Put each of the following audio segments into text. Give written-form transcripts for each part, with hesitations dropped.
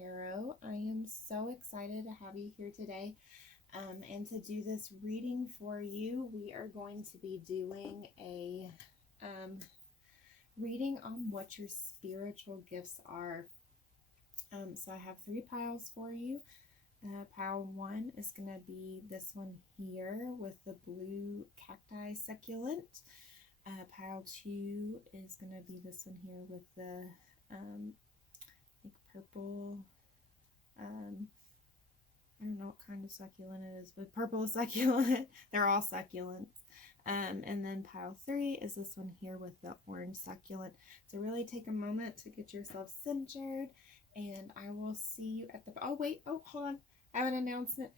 Tarot. I am so excited to have you here today and to do this reading for you. We are going to be doing a reading on what your spiritual gifts are. So I have 3 piles for you. Pile 1 is going to be this one here with the blue cacti succulent. Pile 2 is going to be this one here with the like purple, I don't know what kind of succulent it is, but purple succulent. They're all succulents. And then pile 3 is this one here with the orange succulent. So really take a moment to get yourself centered, and I will see you at the, hold on, I have an announcement.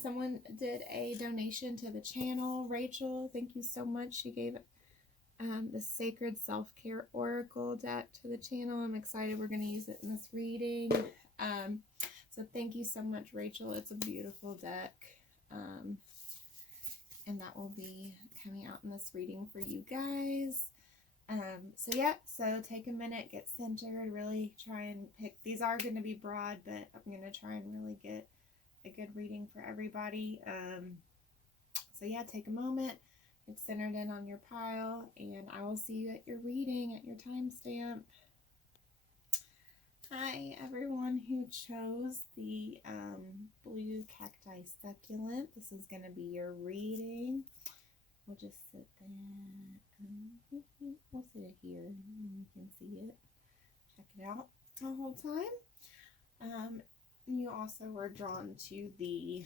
Someone did a donation to the channel. Rachel, thank you so much. She gave the Sacred Self-Care Oracle deck to the channel. I'm excited we're going to use it in this reading. So thank you so much, Rachel. It's a beautiful deck. And that will be coming out in this reading for you guys. So take a minute, get centered, really try and pick. These are going to be broad, but I'm going to try and really get a good reading for everybody. Take a moment, get centered in on your pile, and I will see you at your reading at your timestamp. Hi, everyone who chose the blue cacti succulent. This is going to be your reading. We'll just sit there. We'll sit it here and you can see it. Check it out the whole time. You also were drawn to the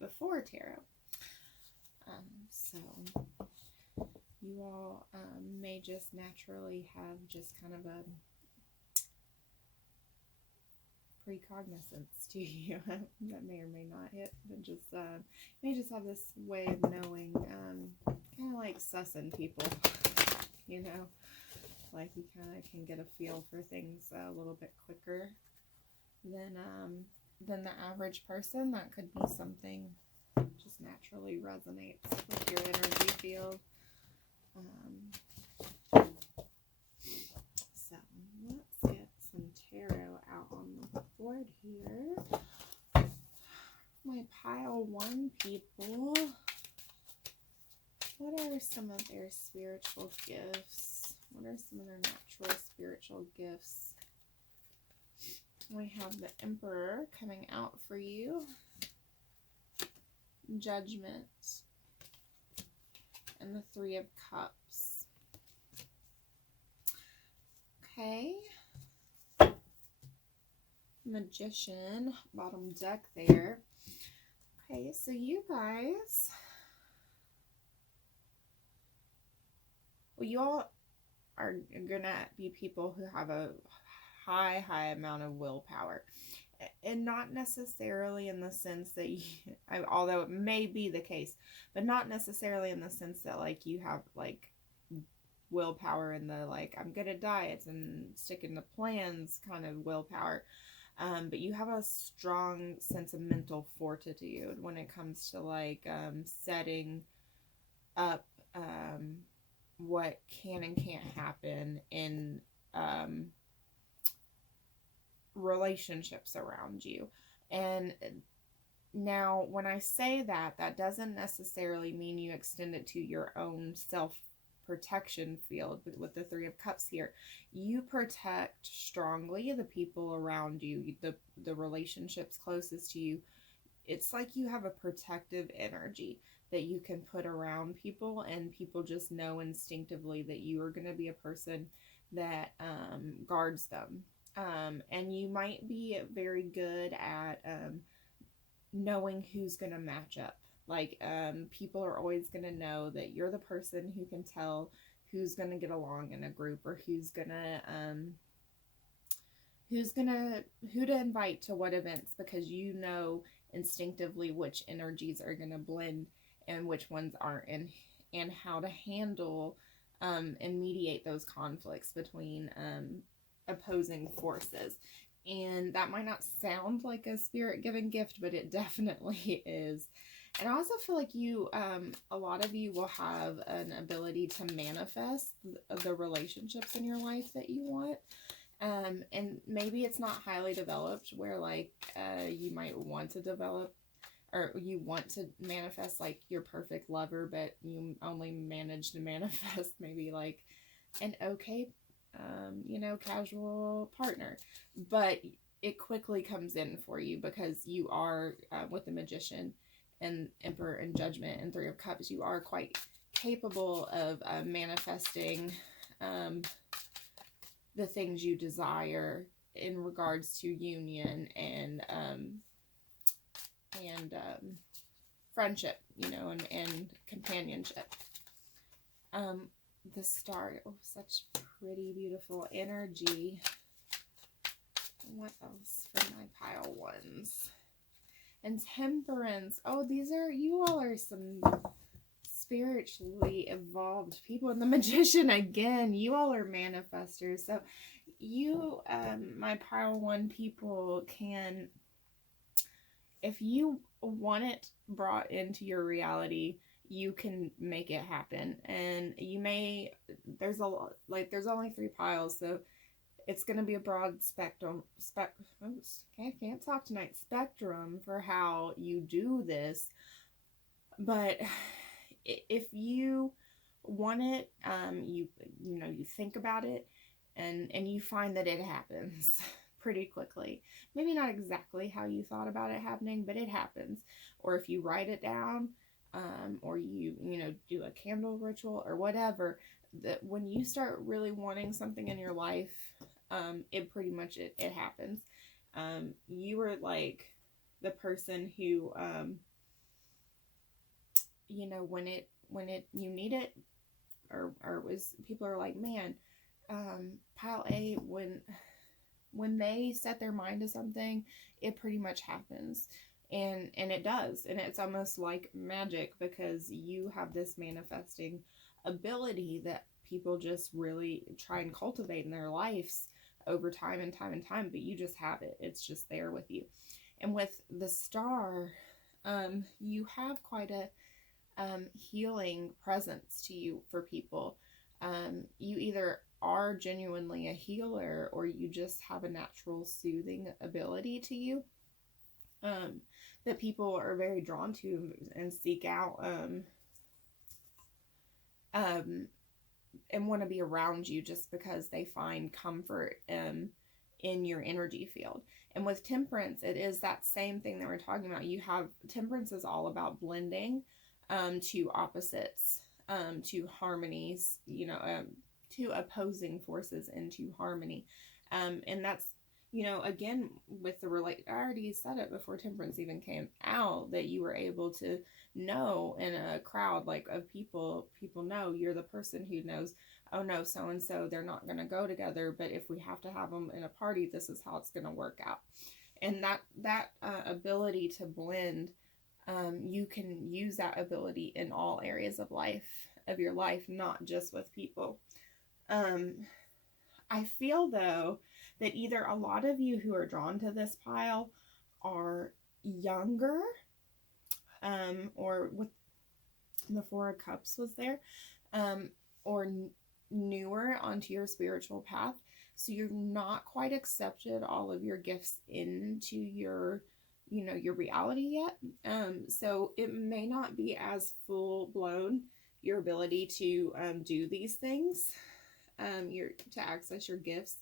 before tarot. So you all may just naturally have just kind of a precognizance to you that may or may not hit, but just may just have this way of knowing, kind of like sussing people, you know, like you kind of can get a feel for things a little bit quicker than the average person. That could be something just naturally resonates with your energy field. So let's get some tarot out on the board here. My pile 1 people, what are some of their spiritual gifts? What are some of their natural spiritual gifts? We have the Emperor coming out for you, Judgment, and the 3 of Cups. Okay. Magician, bottom deck there. Okay, so you guys, well, you all are gonna be people who have a high amount of willpower, and not necessarily in the sense that although it may be the case, but not necessarily in the sense that like you have like willpower in the like I'm good at diets and sticking to plans kind of willpower. But you have a strong sense of mental fortitude when it comes to like setting up what can and can't happen in relationships around you. And now when I say that, that doesn't necessarily mean you extend it to your own self-protection field. But with the 3 of Cups here, you protect strongly the people around you, the relationships closest to you. It's like you have a protective energy that you can put around people, and people just know instinctively that you are going to be a person that guards them. And you might be very good at knowing who's going to match up. Like people are always going to know that you're the person who can tell who's going to get along in a group, or who to invite to what events, because you know instinctively which energies are going to blend and which ones aren't, and how to handle and mediate those conflicts between opposing forces. And that might not sound like a spirit-given gift, but it definitely is. And I also feel like you, a lot of you will have an ability to manifest the relationships in your life that you want. And maybe it's not highly developed where like you might want to develop, or you want to manifest like your perfect lover, but you only manage to manifest maybe like an okay, casual partner. But it quickly comes in for you because you are, with the Magician and Emperor and Judgment and Three of Cups, you are quite capable of manifesting the things you desire in regards to union and friendship, and companionship. The Star, oh, such pretty, beautiful energy. What else for my pile ones? And Temperance. Oh, you all are some spiritually evolved people. And the Magician, again, you all are manifestors. So you, my pile one people, can, if you want it brought into your reality, you can make it happen. And you may, there's only 3 piles, so it's going to be a broad spectrum for how you do this. But if you want it, you think about it, and you find that it happens pretty quickly. Maybe not exactly how you thought about it happening, but it happens. Or if you write it down, or you do a candle ritual or whatever, that when you start really wanting something in your life, it pretty much it happens. You were like the person who, when you need it, or was, people are like, man, pile A, when they set their mind to something, it pretty much happens. And it does. And it's almost like magic, because you have this manifesting ability that people just really try and cultivate in their lives over time and time and time, but you just have it. It's just there with you. And with the Star, you have quite a healing presence to you for people. You either are genuinely a healer, or you just have a natural soothing ability to you, that people are very drawn to and seek out, and want to be around you, just because they find comfort in your energy field. And with Temperance, it is that same thing that we're talking about. You have, Temperance is all about blending to opposites, to harmonies, to opposing forces into harmony. And that's, again, with the I already said it before Temperance even came out, that you were able to know in a crowd like of people know you're the person who knows, oh no, so and so, they're not going to go together, but if we have to have them in a party, this is how it's going to work out. And that ability to blend, you can use that ability in all areas of your life, not just with people. I feel though that either a lot of you who are drawn to this pile are younger, or with the Four of Cups was there, or newer onto your spiritual path. So you're not quite accepted all of your gifts into your reality yet. So it may not be as full blown, your ability to do these things, to access your gifts,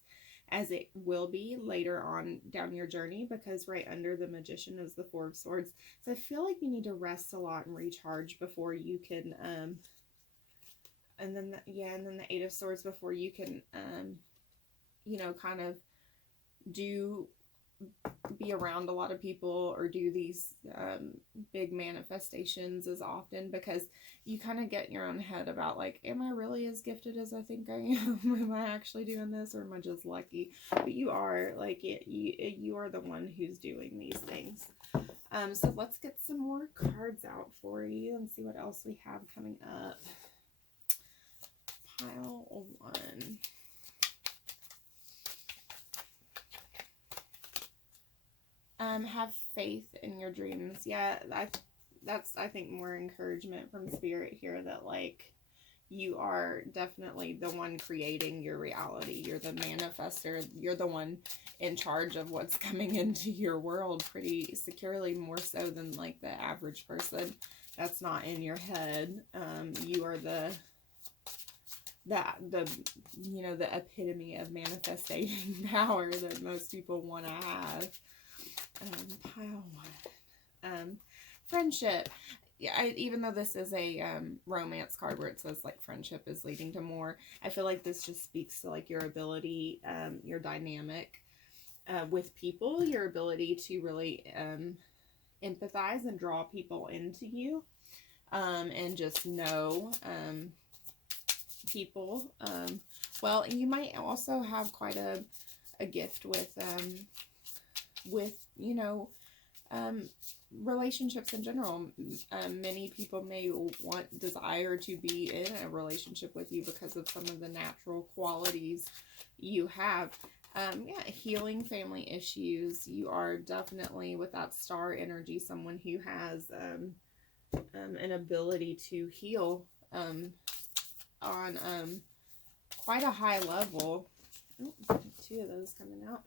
as it will be later on down your journey, because right under the Magician is the Four of Swords. So I feel like you need to rest a lot and recharge before you can, and then the Eight of Swords, before you can, kind of be around a lot of people or do these big manifestations as often, because you kind of get in your own head about like, am I really as gifted as I think I am? Am I actually doing this, or am I just lucky? But you are, like, you are the one who's doing these things. So let's get some more cards out for you and see what else we have coming up. Pile 1. Have faith in your dreams. Yeah, that's, I think, more encouragement from Spirit here, that like You are definitely the one creating your reality. You're the manifester. You're the one in charge of what's coming into your world pretty securely, more so than like the average person that's not in your head. You are the you know, the epitome of manifesting power that most people want to have. Pile one. Friendship. Yeah, even though this is a romance card where it says like friendship is leading to more, I feel like this just speaks to like your ability, your dynamic with people, your ability to really empathize and draw people into you, and just know people. Well, you might also have quite a gift with you know, relationships in general. Many people may desire to be in a relationship with you because of some of the natural qualities you have. Yeah, healing family issues. You are definitely, with that star energy, someone who has an ability to heal on quite a high level. Oh, two of those coming out.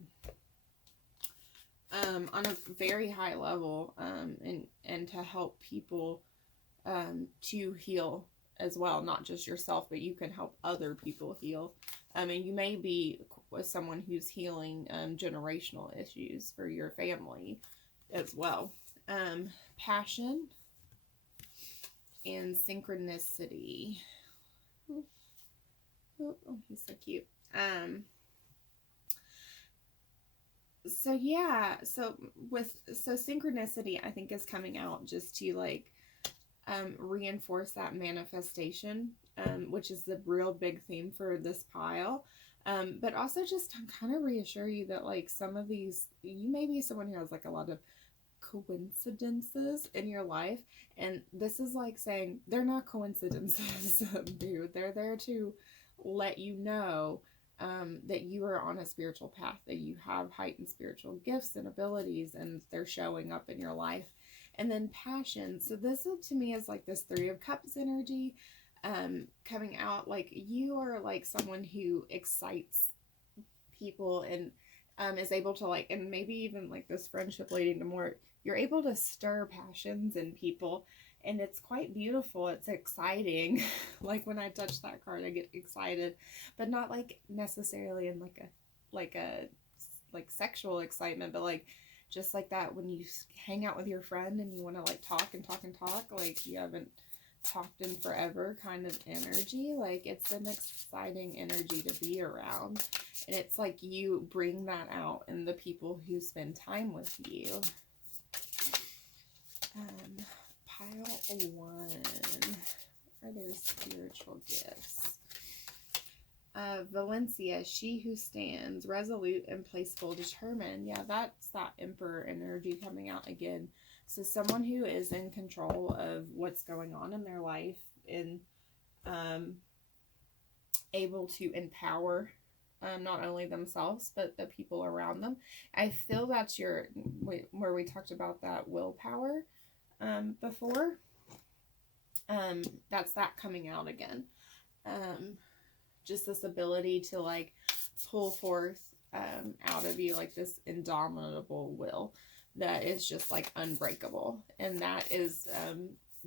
On a very high level, and to help people to heal as well, not just yourself, but you can help other people heal. And you may be with someone who's healing generational issues for your family as well. Passion and synchronicity. Oh, he's so cute. So yeah, so synchronicity, I think, is coming out just to like reinforce that manifestation, which is the real big theme for this pile. But also just to kind of reassure you that like some of these, you may be someone who has like a lot of coincidences in your life, and this is like saying they're not coincidences, dude. They're there to let you know that you are on a spiritual path, that you have heightened spiritual gifts and abilities, and they're showing up in your life. And then passion. So this to me is like this Three of Cups energy coming out. Like you are like someone who excites people and is able to like, and maybe even like this friendship leading to more, you're able to stir passions in people. And it's quite beautiful. It's exciting. Like when I touch that card, I get excited, but not like necessarily in like a sexual excitement, but like just like that when you hang out with your friend and you want to like talk and talk and talk, like you haven't talked in forever kind of energy. Like it's an exciting energy to be around. And it's like you bring that out in the people who spend time with you. Pile one. Are there spiritual gifts? Valencia, she who stands, resolute and placeful, determined. Yeah, that's that Emperor energy coming out again. So someone who is in control of what's going on in their life and able to empower not only themselves, but the people around them. I feel that's where we talked about that willpower before. That's that coming out again. Just this ability to like pull forth out of you like this indomitable will that is just like unbreakable. And that is,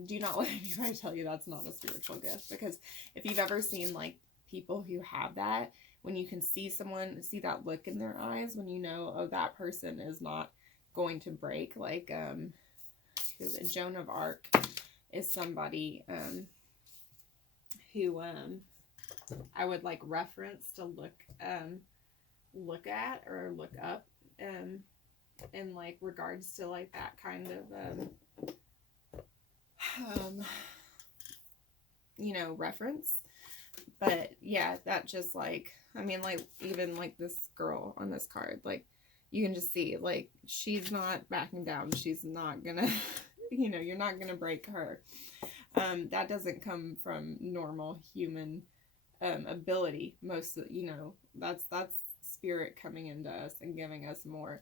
do not let anybody tell you that's not a spiritual gift, because if you've ever seen like people who have that, when you can see someone, see that look in their eyes, when you know, oh, that person is not going to break, like Joan of Arc is somebody who I would like reference to look at or look up in like regards to like that kind of you know, reference. But yeah, that just like, I mean, like even like this girl on this card, like you can just see like she's not backing down. She's not gonna you know, you're not gonna break her. That doesn't come from normal human ability. Most, you know, that's spirit coming into us and giving us more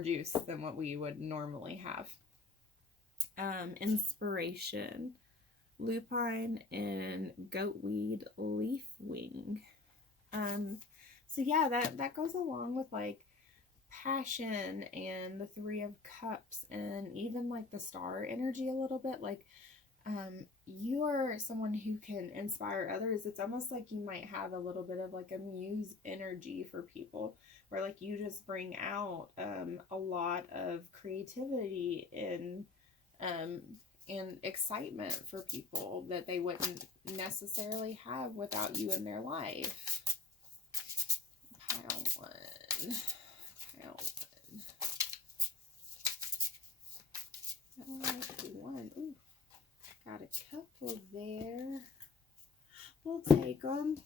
juice than what we would normally have. Inspiration. lupine, and goatweed leafwing. So yeah, that goes along with like passion and the Three of Cups and even like the star energy a little bit. Like you are someone who can inspire others. It's almost like you might have a little bit of like a muse energy for people, where like you just bring out a lot of creativity and excitement for people that they wouldn't necessarily have without you in their life. Pile one. I like one. Ooh, got a couple there. We'll take them.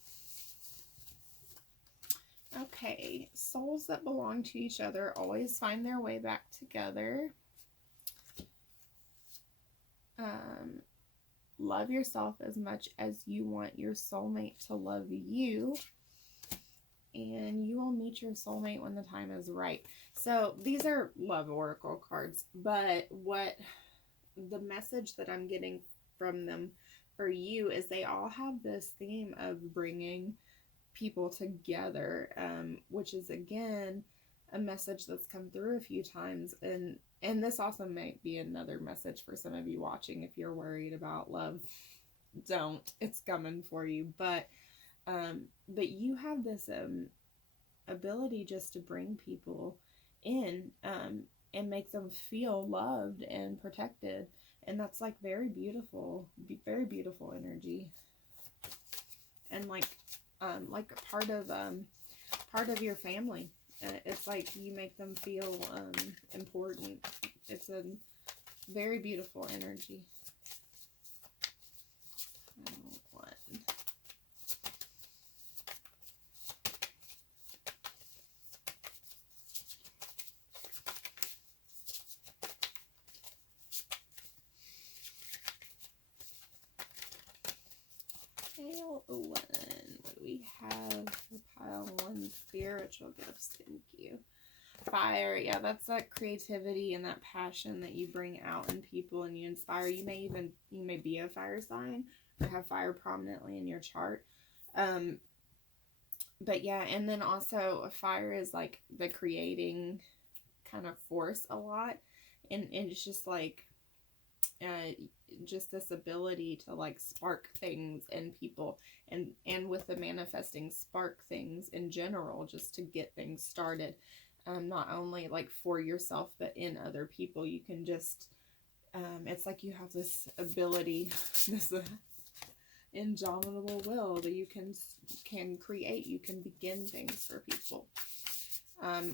Okay, souls that belong to each other always find their way back together. Love yourself as much as you want your soulmate to love you. And you will meet your soulmate when the time is right. So these are love oracle cards, but what the message that I'm getting from them for you is they all have this theme of bringing people together, which is again a message that's come through a few times, and this also might be another message for some of you watching. If you're worried about love, don't, it's coming for you. But you have this ability just to bring people in and make them feel loved and protected, and that's like very beautiful energy, and like part of your family. It's like you make them feel important. It's a very beautiful energy. Pile one. What do we have for pile one? Spiritual gifts. Thank you. Fire. Yeah, that's that creativity and that passion that you bring out in people and you inspire. You may be a fire sign or have fire prominently in your chart. But yeah, and then also fire is like the creating kind of force a lot, and it's just like just this ability to like spark things in people, and with the manifesting, spark things in general just to get things started, not only like for yourself but in other people. You can just it's like you have this ability, this indomitable will that you can create. You can begin things for people,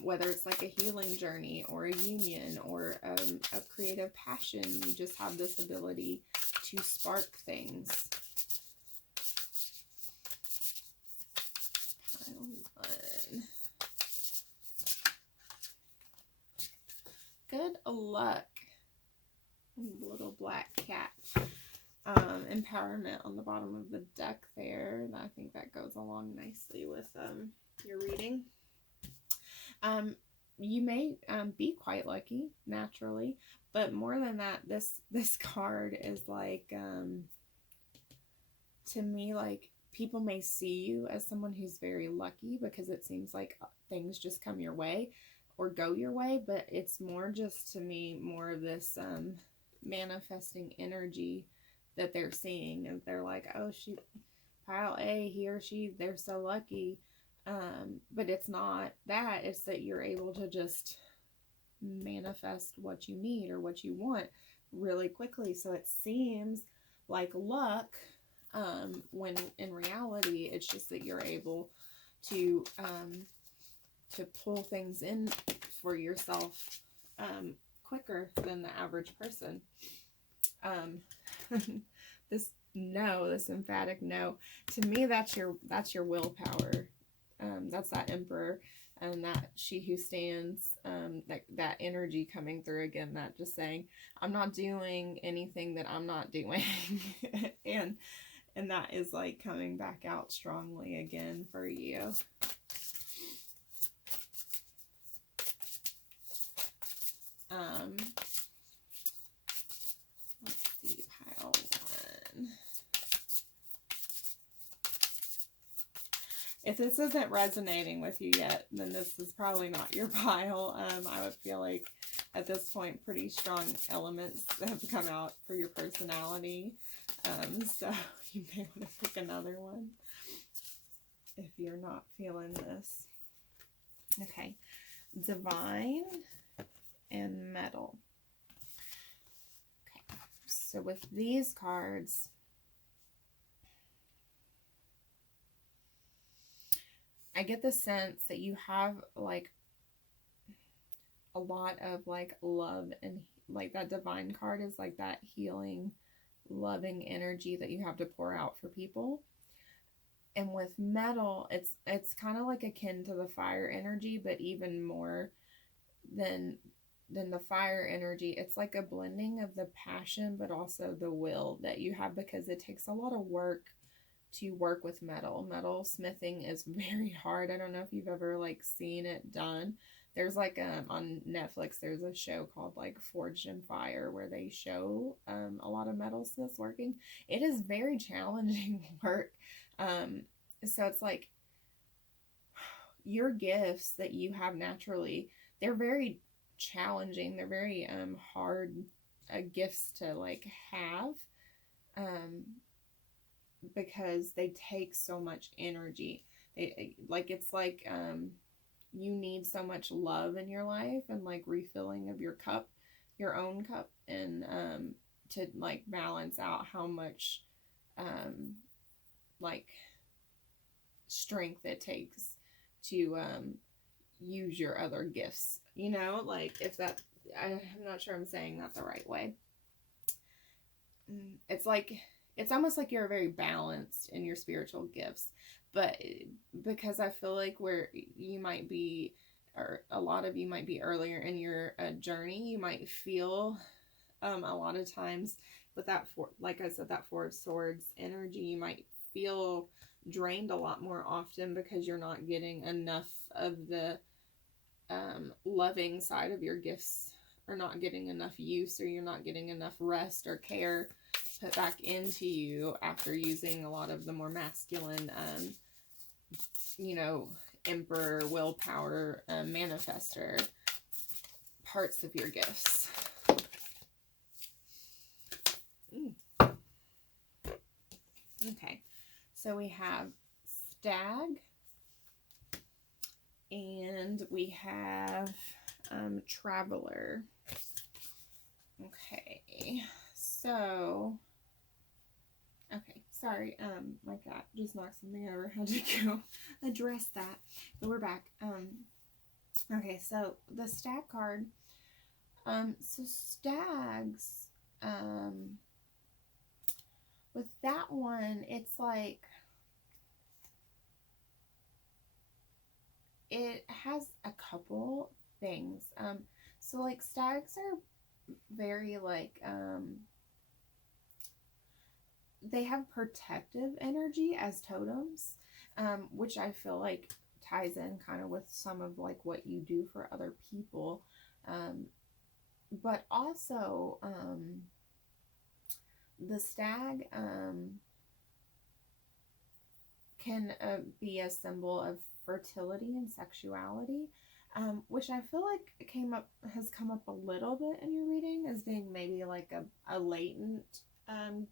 whether it's like a healing journey or a union or a creative passion. You just have this ability to spark things. Good luck. Little black cat. Empowerment on the bottom of the deck there. And I think that goes along nicely with your reading. You may be quite lucky naturally, but more than that, this card is like to me, like people may see you as someone who's very lucky because it seems like things just come your way or go your way, but it's more just, to me, more of this manifesting energy that they're seeing, and they're like, oh, she, pile A, he or she, they're so lucky. But it's not that. It's that you're able to just manifest what you need or what you want really quickly. So it seems like luck, when in reality, it's just that you're able to pull things in for yourself quicker than the average person. This emphatic no, to me, that's your willpower. That's that Emperor, and that she who stands, that energy coming through again, that just saying, I'm not doing anything that I'm not doing. and that is like coming back out strongly again for you. Let's see, pile one. if this isn't resonating with you yet, then this is probably not your pile. I would feel like at this point, pretty strong elements have come out for your personality. So you may want to pick another one if you're not feeling this. Okay, divine and metal. Okay, so with these cards, I get the sense that you have like a lot of like love, and like that divine card is like that healing, loving energy that you have to pour out for people. And with metal, it's kind of like akin to the fire energy, but even more than the fire energy. It's like a blending of the passion, but also the will that you have, because it takes a lot of work to work with metal. Metal smithing is very hard. I don't know if you've ever like seen it done. There's like on Netflix, there's a show called like Forged in Fire where they show a lot of metalsmiths working. It is very challenging work. So it's like your gifts that you have naturally, they're very challenging. They're very hard gifts to like have, because they take so much energy. It's like you need so much love in your life, and like refilling of your cup, your own cup, and to like balance out how much like strength it takes to use your other gifts, you know, like if that, I'm not sure I'm saying that the right way. It's like, it's almost like you're very balanced in your spiritual gifts, but because I feel like where you might be, or a lot of you might be earlier in your journey, you might feel a lot of times with that, like I said, that Four of Swords energy, you might feel drained a lot more often because you're not getting enough of the loving side of your gifts, or not getting enough use, or you're not getting enough rest or care put back into you after using a lot of the more masculine you know, emperor, willpower, manifester parts of your gifts. Okay, so we have stag, and we have traveler. Okay, so okay, sorry, my cat just knocked something over. Had to go address that, but we're back. Okay, so the stag card. So stags, with that one, it's like it has a couple things. So like stags are very like they have protective energy as totems, which I feel like ties in kind of with some of like what you do for other people, but also the stag can be a symbol of fertility and sexuality, which I feel like has come up a little bit in your reading as being maybe like a latent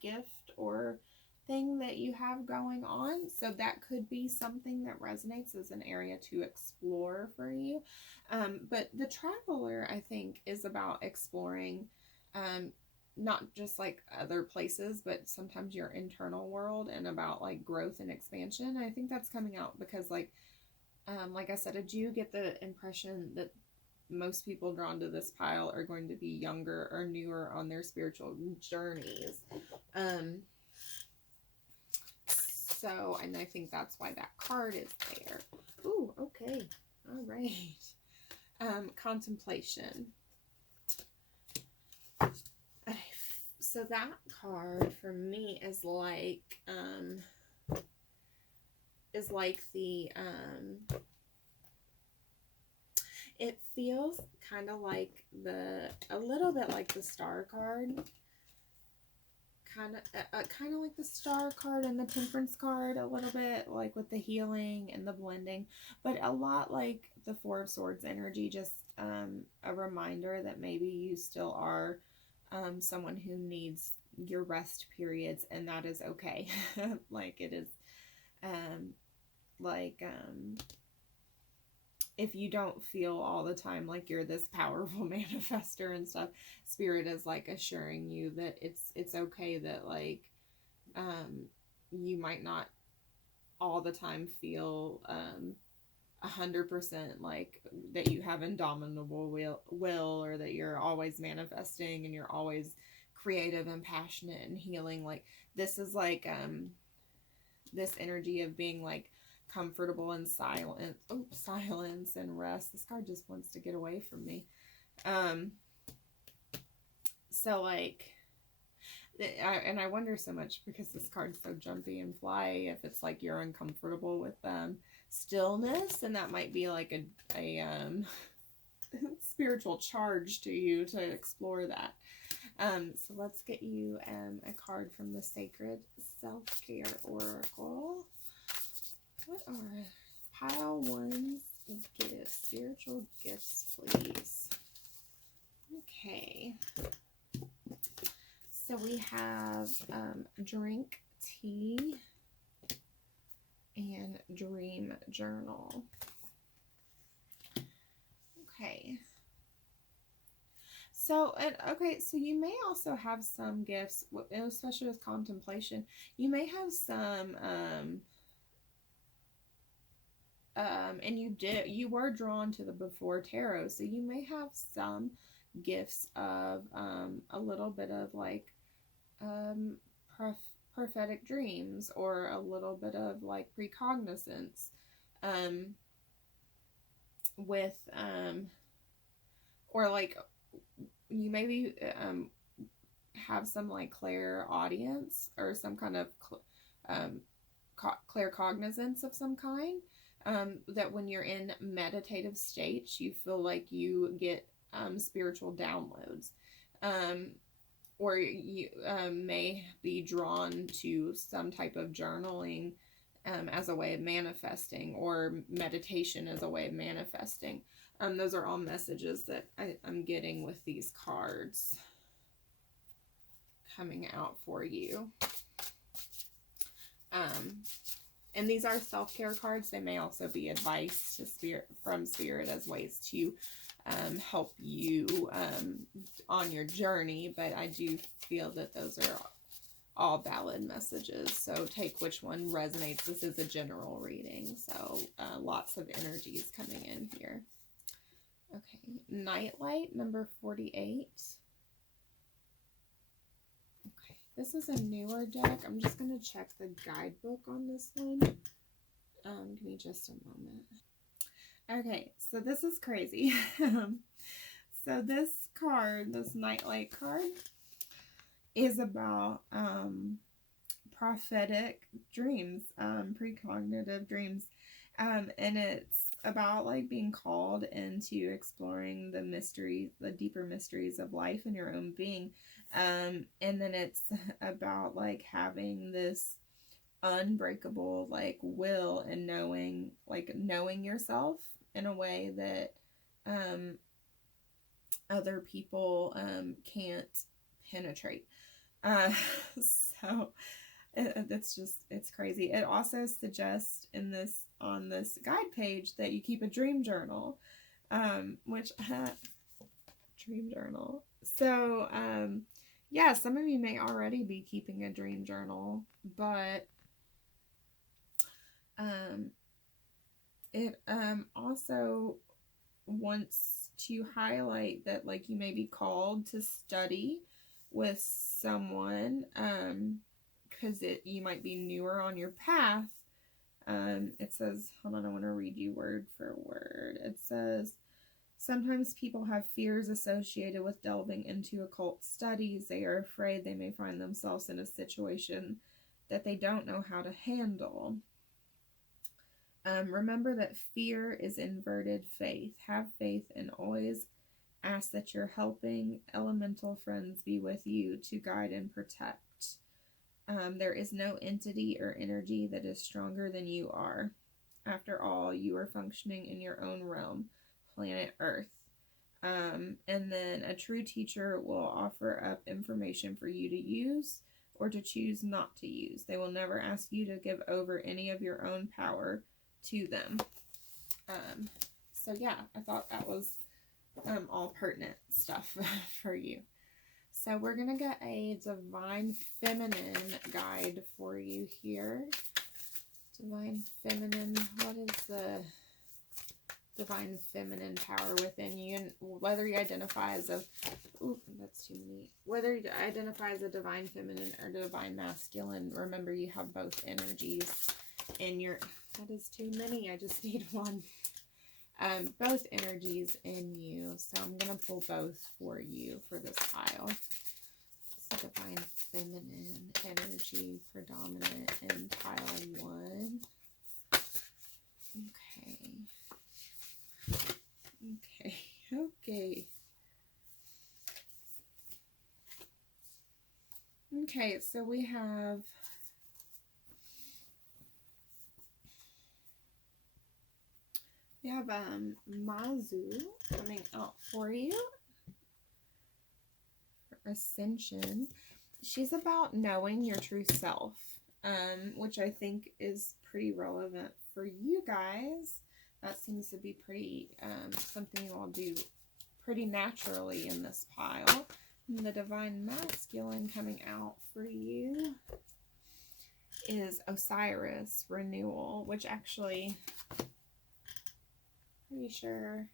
gift or thing that you have going on. So that could be something that resonates as an area to explore for you. But the traveler, I think, is about exploring not just like other places, but sometimes your internal world, and about like growth and expansion. I think that's coming out because like I said, I do get the impression that most people drawn to this pile are going to be younger or newer on their spiritual journeys. So, and I think that's why that card is there. Ooh, okay. All right. Contemplation. Okay. So that card for me is like the it feels kind of like a little bit like the Star card, kind of like the Star card and the Temperance card a little bit, like with the healing and the blending, but a lot like the Four of Swords energy, just a reminder that maybe you still are someone who needs your rest periods, and that is okay. Like it is, like if you don't feel all the time like you're this powerful manifester and stuff, Spirit is like assuring you that it's okay, that like you might not all the time feel 100% like that you have indomitable will, or that you're always manifesting and you're always creative and passionate and healing. Like this is like this energy of being like comfortable in silence and rest. This card just wants to get away from me. So like, I wonder so much, because this card's so jumpy and fly, if it's like you're uncomfortable with stillness, and that might be like a spiritual charge to you to explore that. So let's get you a card from the Sacred Self-Care Oracle. What are pile one's gifts? Spiritual gifts, please. Okay. So we have drink tea and dream journal. Okay. So, so you may also have some gifts, especially with contemplation. You may have some, and you were drawn to the Before Tarot, so you may have some gifts of a little bit of like prophetic dreams, or a little bit of like precognizance, with or like you maybe have some like clairaudience, or some kind of claircognizance of some kind, that when you're in meditative states, you feel like you get spiritual downloads, or you may be drawn to some type of journaling as a way of manifesting, or meditation as a way of manifesting. Those are all messages that I'm getting with these cards coming out for you. And these are self-care cards. They may also be advice to from Spirit, as ways to help you on your journey, but I do feel that those are all valid messages, so take which one resonates. This is a general reading, so lots of energies coming in here. Okay, Nightlight, number 48. Okay, this is a newer deck. I'm just going to check the guidebook on this one. Give me just a moment. Okay, so this is crazy. So this card, this Nightlight card, is about prophetic dreams, precognitive dreams, and it's about like being called into exploring the mysteries, the deeper mysteries of life in your own being, and then it's about like having this unbreakable like will, and knowing yourself in a way that other people can't penetrate. So it's crazy. It also suggests on this guide page that you keep a dream journal, which dream journal. So yeah, some of you may already be keeping a dream journal, but it also wants to highlight that like you may be called to study with someone, because you might be newer on your path. It says, hold on, I want to read you word for word. It says, sometimes people have fears associated with delving into occult studies. They are afraid they may find themselves in a situation that they don't know how to handle. Remember that fear is inverted faith. Have faith and always ask that your helping elemental friends be with you to guide and protect. There is no entity or energy that is stronger than you are. After all, you are functioning in your own realm, planet Earth. And then a true teacher will offer up information for you to use or to choose not to use. They will never ask you to give over any of your own power to them. So yeah, I thought that was all pertinent stuff for you. So we're going to get a Divine Feminine guide for you here. Divine Feminine, what is the Divine Feminine power within you? And whether you identify as a, ooh, that's too many. Whether you identify as a Divine Feminine or Divine Masculine, remember you have both energies in your, that is too many, I just need one. Both energies in you. So I'm going to pull both for you for this pile. So Divine Feminine energy predominant in pile 1. Okay, so we have Mazu coming out for you. For Ascension. She's about knowing your true self, which I think is pretty relevant for you guys. That seems to be pretty something you all do pretty naturally in this pile. And the Divine Masculine coming out for you is Osiris Renewal, which actually, pretty sure,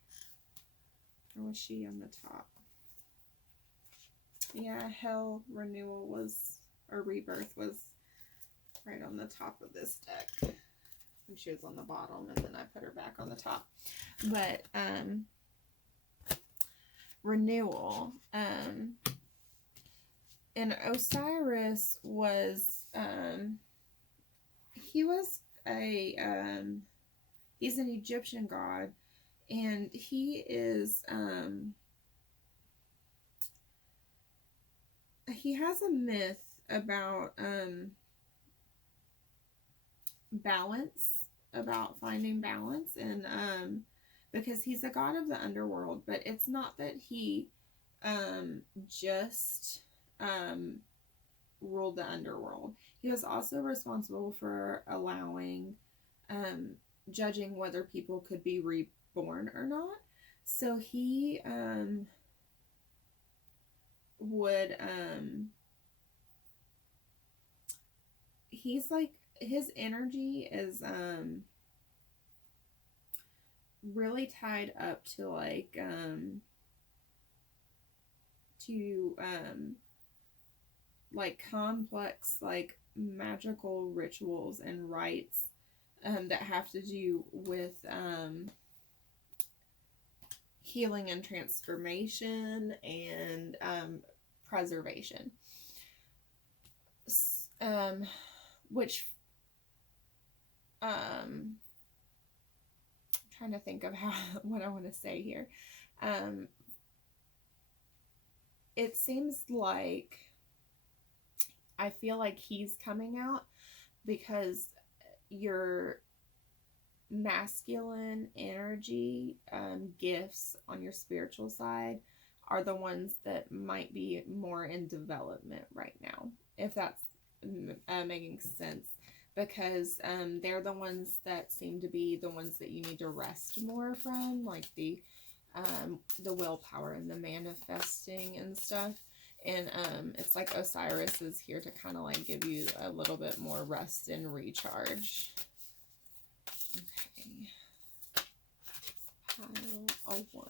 or was she on the top? Yeah, Hell Renewal was, or Rebirth was right on the top of this deck. And she was on the bottom, and then I put her back on the top. But, Renewal, and Osiris was, he was a, he's an Egyptian god, and he is, he has a myth about, balance, about finding balance, and, because he's a god of the underworld, but it's not that he, just, ruled the underworld. He was also responsible for allowing, judging whether people could be reborn or not. So he, would, he's like, his energy is, really tied up to, like, like, complex, like, magical rituals and rites, that have to do with, healing and transformation and, preservation. Which, I'm trying to think of what I want to say here. It seems like, I feel like he's coming out because your masculine energy, gifts on your spiritual side are the ones that might be more in development right now, if that's making sense, because they're the ones that seem to be the ones that you need to rest more from, like the willpower and the manifesting and stuff. And it's like Osiris is here to kind of like give you a little bit more rest and recharge. Okay. Pile 1.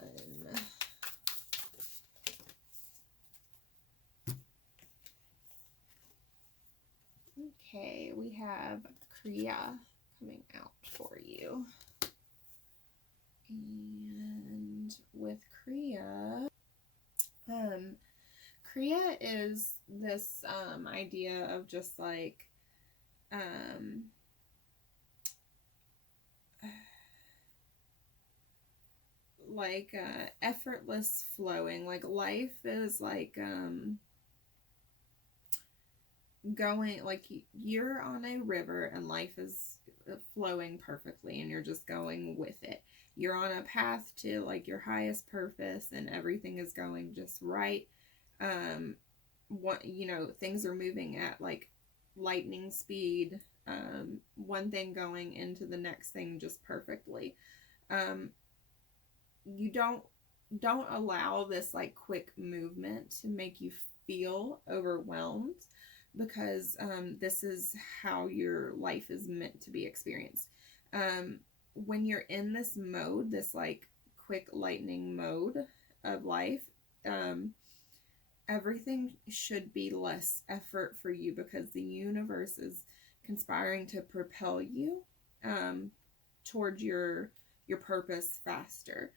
Okay, we have Kriya coming out for you. And with Kriya, Kriya is this idea of just like effortless flowing. Like life is like going, like, you're on a river and life is flowing perfectly and you're just going with it. You're on a path to, like, your highest purpose and everything is going just right. Things are moving at, like, lightning speed. One thing going into the next thing just perfectly. You don't allow this, like, quick movement to make you feel overwhelmed, because this is how your life is meant to be experienced. When you're in this mode, this, like, quick lightning mode of life, everything should be less effort for you, because the universe is conspiring to propel you towards your purpose faster.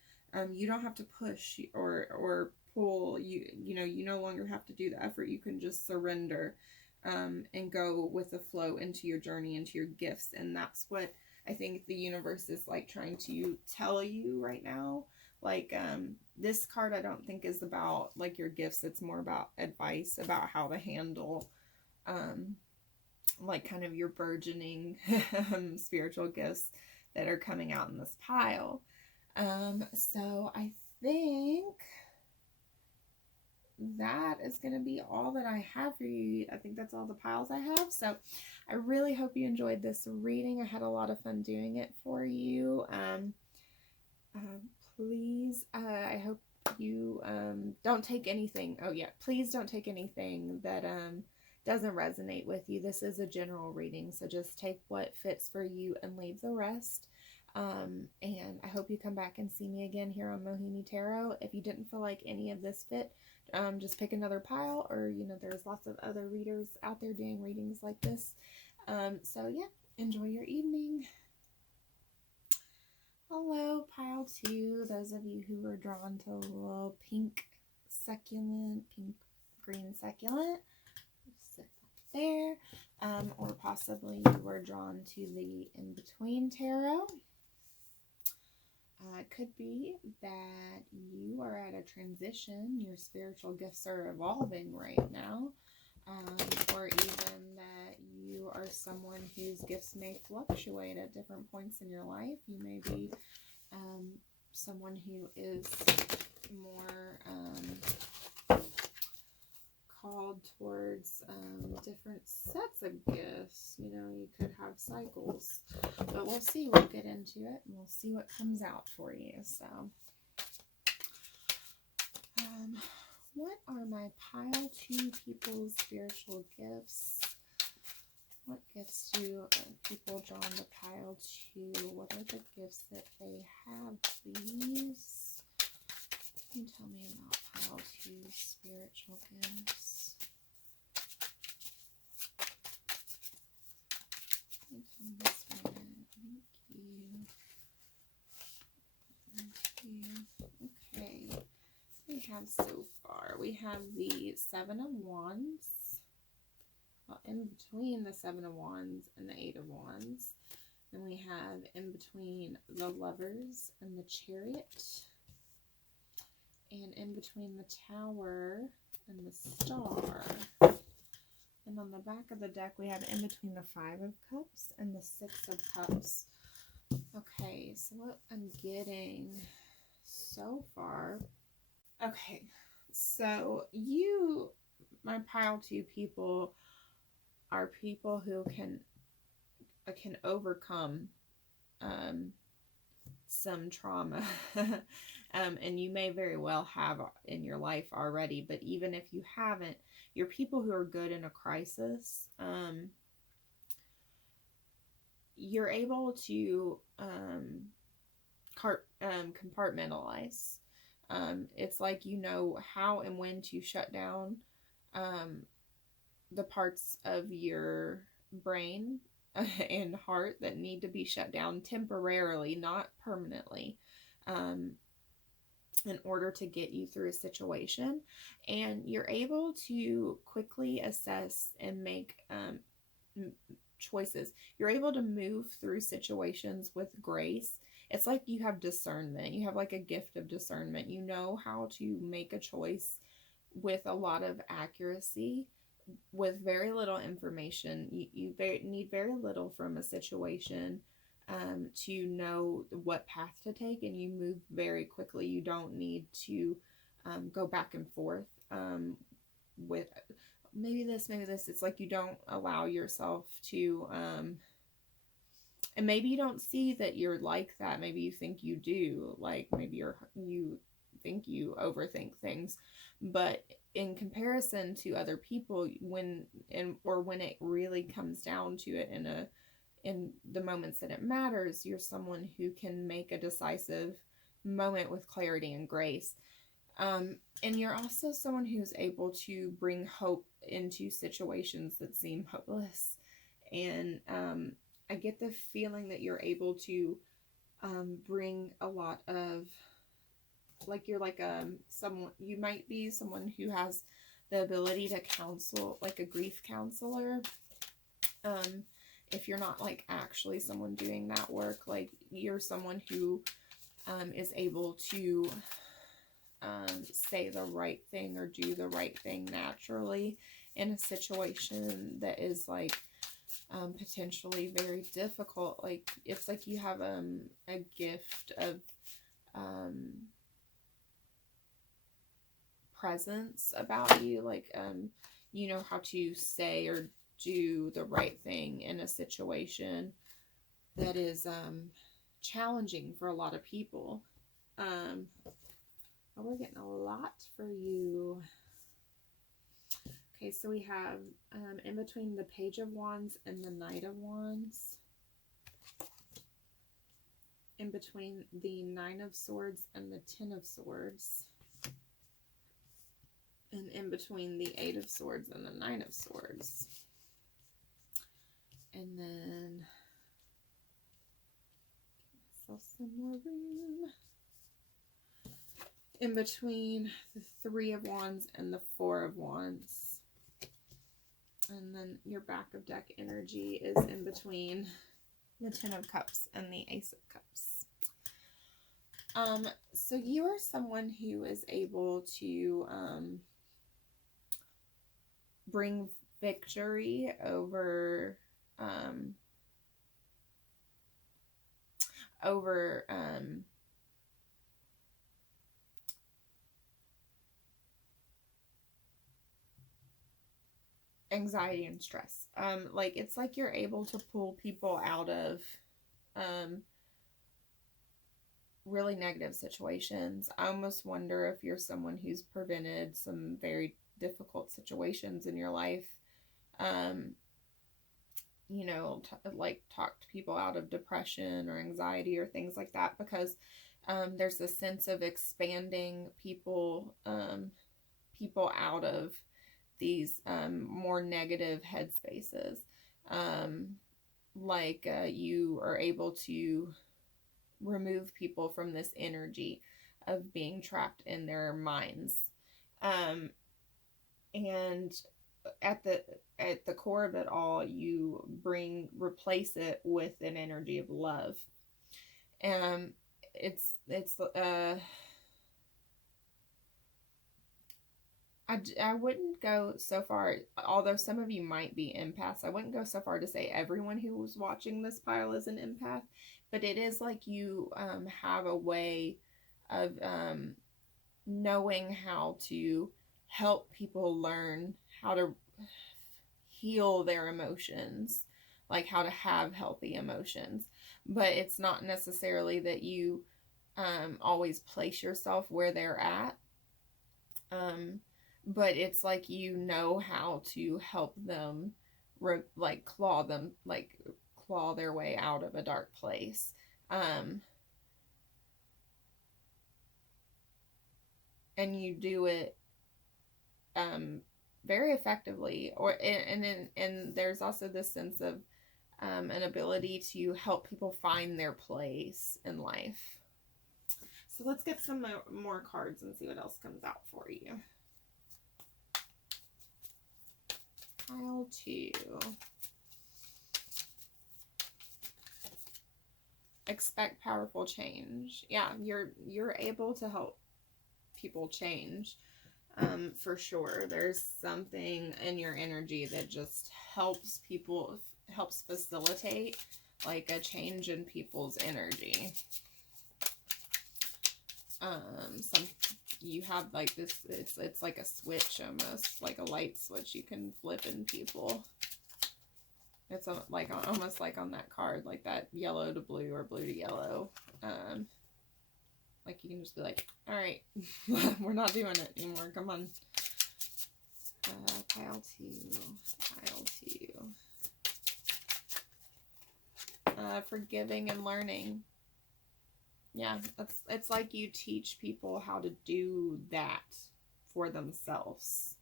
You don't have to push or pull. You no longer have to do the effort. You can just surrender and go with the flow into your journey, into your gifts. And that's what I think the universe is, like, trying to tell you right now. Like, this card I don't think is about, like, your gifts. It's more about advice about how to handle like, kind of your burgeoning spiritual gifts that are coming out in this pile. So I think that is going to be all that I have for you. I think that's all the piles I have. So I really hope you enjoyed this reading. I had a lot of fun doing it for you. Please, I hope you don't take anything. Oh yeah, please don't take anything that doesn't resonate with you. This is a general reading, so just take what fits for you and leave the rest. And I hope you come back and see me again here on Mohini Tarot. If you didn't feel like any of this fit, just pick another pile, or, there's lots of other readers out there doing readings like this. So yeah, enjoy your evening. Hello, pile 2. Those of you who were drawn to the little pink green succulent, sit there. Or possibly you were drawn to the in-between tarot. It could be that you are at a transition. Your spiritual gifts are evolving right now. Or even that you are someone whose gifts may fluctuate at different points in your life. You may be someone who is more called towards different sets of gifts. You could have cycles, but we'll see. We'll get into it and we'll see what comes out for you. So what are my pile 2 people's spiritual gifts? What gifts do people drawn to pile 2? What are the gifts that they have, please? Can you tell me about pile 2's spiritual gifts? Can you tell me this one? Thank you. Okay. We have so far, we have the 7 of Wands. Well, in between the 7 of Wands and the 8 of Wands. Then we have in between the Lovers and the Chariot. And in between the Tower and the Star. And on the back of the deck, we have in between the 5 of Cups and the 6 of Cups. Okay, so what I'm getting so far. Okay, so you, my pile 2 people, are people who can overcome some trauma. And you may very well have in your life already, but even if you haven't, you're people who are good in a crisis. You're able to compartmentalize. It's like you know how and when to shut down the parts of your brain and heart that need to be shut down temporarily, not permanently, in order to get you through a situation. And you're able to quickly assess and make choices. You're able to move through situations with grace. It's like you have discernment. You have like a gift of discernment. You know how to make a choice with a lot of accuracy with very little information. Need very little from a situation to know what path to take, and you move very quickly. You don't need to go back and forth with maybe this, maybe this. It's like you don't allow yourself to, and maybe you don't see that you're like that. Maybe you think you do. Like maybe you think you overthink things, but in comparison to other people, when it really comes down to it in the moments that it matters, you're someone who can make a decisive moment with clarity and grace. And you're also someone who's able to bring hope into situations that seem hopeless. And I get the feeling that you're able to bring a lot of, like, you're like someone, you might be someone who has the ability to counsel, like a grief counselor. If you're not like actually someone doing that work, like you're someone who is able to say the right thing or do the right thing naturally in a situation that is like potentially very difficult. Like it's like you have a gift of presence about you, like you know how to say or do the right thing in a situation that is challenging for a lot of people. We're getting a lot for you. Okay, so we have in between the Page of Wands and the Knight of Wands, in between the Nine of Swords and the Ten of Swords, and in between the Eight of Swords and the Nine of Swords. And then give myself some more room. In between the Three of Wands and the Four of Wands. And then your back of deck energy is in between the Ten of Cups and the Ace of Cups. So you are someone who is able to bring victory over anxiety and stress. Like it's like you're able to pull people out of really negative situations. I almost wonder if you're someone who's prevented some very difficult situations in your life. You know, like talk to people out of depression or anxiety or things like that, because there's a sense of expanding people out of these more negative headspaces. You are able to remove people from this energy of being trapped in their minds. And at the core of it all, you replace it with an energy of love. I wouldn't go so far, although some of you might be empaths, I wouldn't go so far to say everyone who was watching this pile is an empath, but it is like you have a way of knowing how to help people learn how to heal their emotions, like how to have healthy emotions. But it's not necessarily that you always place yourself where they're at. But it's like you know how to help them, claw their way out of a dark place. And you do it very effectively. And there's also this sense of an ability to help people find their place in life. So let's get some more cards and see what else comes out for you. Pile 2. Expect powerful change. Yeah, you're able to help people change. For sure. There's something in your energy that just helps people, helps facilitate like a change in people's energy. Some you have like this, it's like a switch, almost like a light switch you can flip in people. It's like almost like on that card, like that yellow to blue or blue to yellow. Like you can just be like, all right, we're not doing it anymore. Come on. Pile two. Forgiving and learning. Yeah, it's like you teach people how to do that for themselves.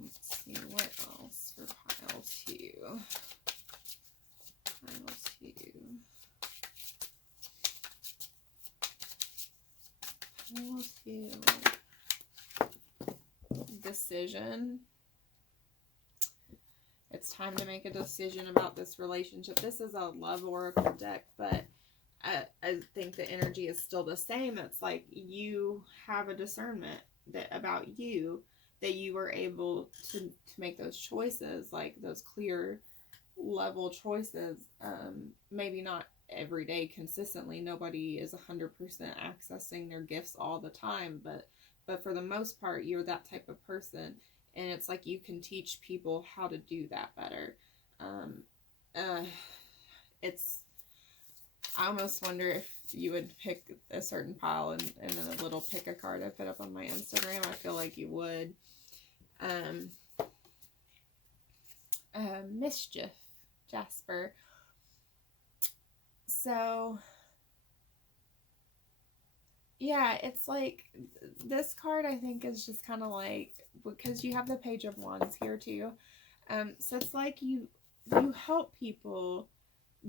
Let's see what else for pile two. Pile two. Decision. It's time to make a decision about this relationship. This is a love oracle deck, but I think the energy is still the same. It's like you have a discernment about you, that you were able to make those choices, like those clear level choices. Maybe not every day consistently. Nobody is 100% accessing their gifts all the time, but for the most part, you're that type of person. And it's like you can teach people how to do that better. I almost wonder if you would pick a certain pile and then a little pick a card I put up on my Instagram. I feel like you would. Mischief, Jasper. So, yeah, it's like this card I think is just kind of like, because you have the Page of Wands here too. So it's like you help people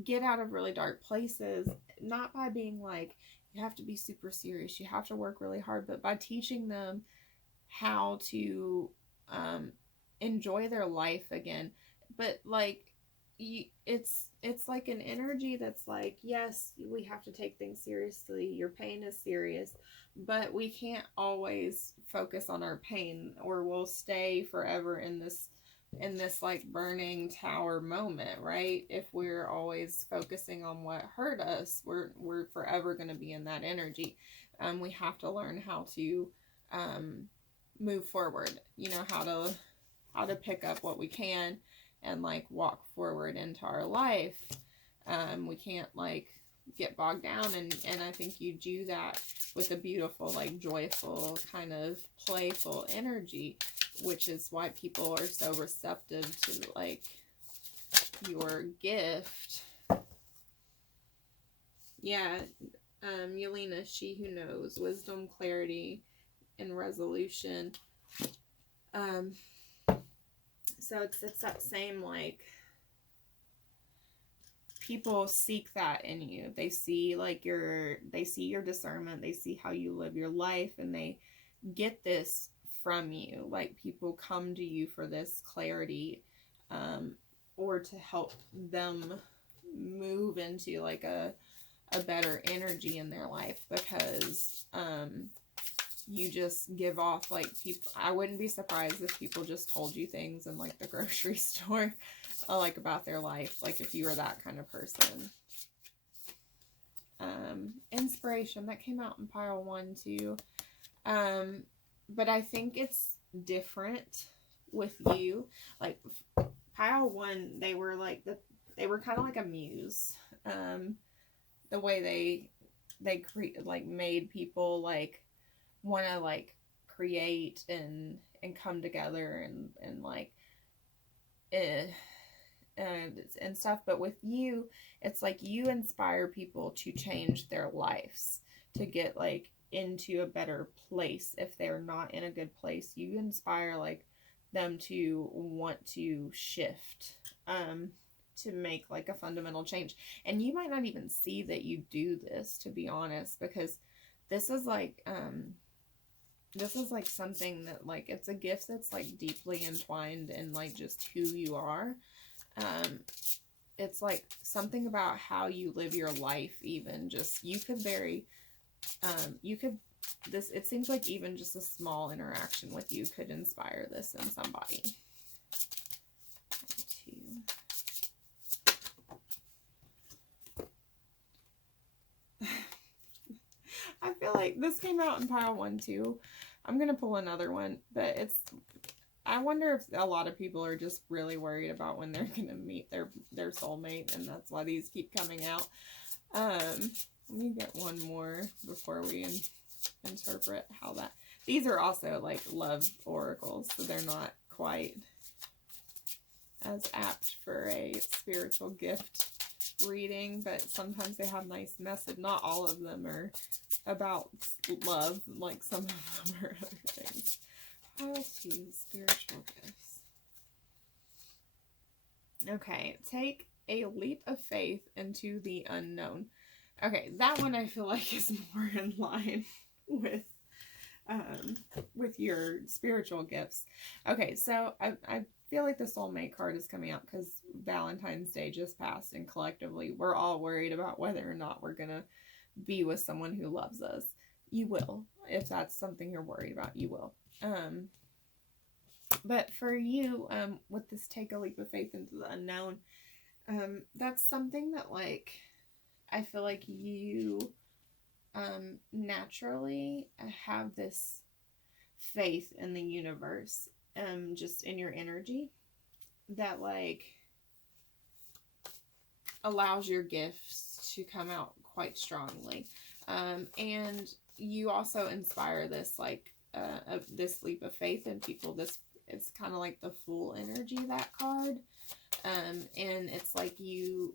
get out of really dark places, not by being like, you have to be super serious, you have to work really hard, but by teaching them how to enjoy their life again. But like, it's like an energy that's like, yes, we have to take things seriously, your pain is serious, but we can't always focus on our pain, or we'll stay forever in this like burning tower moment, right? If we're always focusing on what hurt us, we're forever going to be in that energy. We have to learn how to move forward, you know, how to pick up what we can and like walk forward into our life. We can't like get bogged down, and I think you do that with a beautiful, like joyful, kind of playful energy, which is why people are so receptive to like your gift. Yeah. Yelena, she who knows, wisdom, clarity, and resolution. So it's that same, like, people seek that in you. They see like they see your discernment, they see how you live your life, and they get this from you. Like, people come to you for this clarity, or to help them move into like a better energy in their life, because you just give off, like, people. I wouldn't be surprised if people just told you things in like the grocery store, like about their life, like if you were that kind of person. Inspiration, that came out in pile 1 too. But I think it's different with you. Like pile 1, they were like they were kind of like a muse. The way they like made people like want to like create and come together and like and stuff. But with you, it's like you inspire people to change their lives, to get like into a better place. If they're not in a good place, you inspire like them to want to shift, to make like a fundamental change. And you might not even see that you do this, to be honest, because this is like something that like, it's a gift that's like deeply entwined in like just who you are. It's like something about how you live your life, even just, you could very You could, it seems like even just a small interaction with you could inspire this in somebody. I feel like this came out in pile 1 too. I'm going to pull another one, but I wonder if a lot of people are just really worried about when they're going to meet their soulmate, and that's why these keep coming out. Let me get one more before we interpret how that... These are also like love oracles, so they're not quite as apt for a spiritual gift reading, but sometimes they have nice message. Not all of them are about love, like some of them are other things. How to spiritual gifts. Okay, take a leap of faith into the unknown. Okay, that one I feel like is more in line with your spiritual gifts. Okay, so I feel like the soulmate card is coming out because Valentine's Day just passed, and collectively we're all worried about whether or not we're gonna be with someone who loves us. You will, if that's something you're worried about, you will. But for you, with this take a leap of faith into the unknown, that's something that, like, I feel like you naturally have this faith in the universe, just in your energy, that, like, allows your gifts to come out quite strongly. And you also inspire this, like, this leap of faith in people. It's kind of like the Fool energy, that card. And it's like you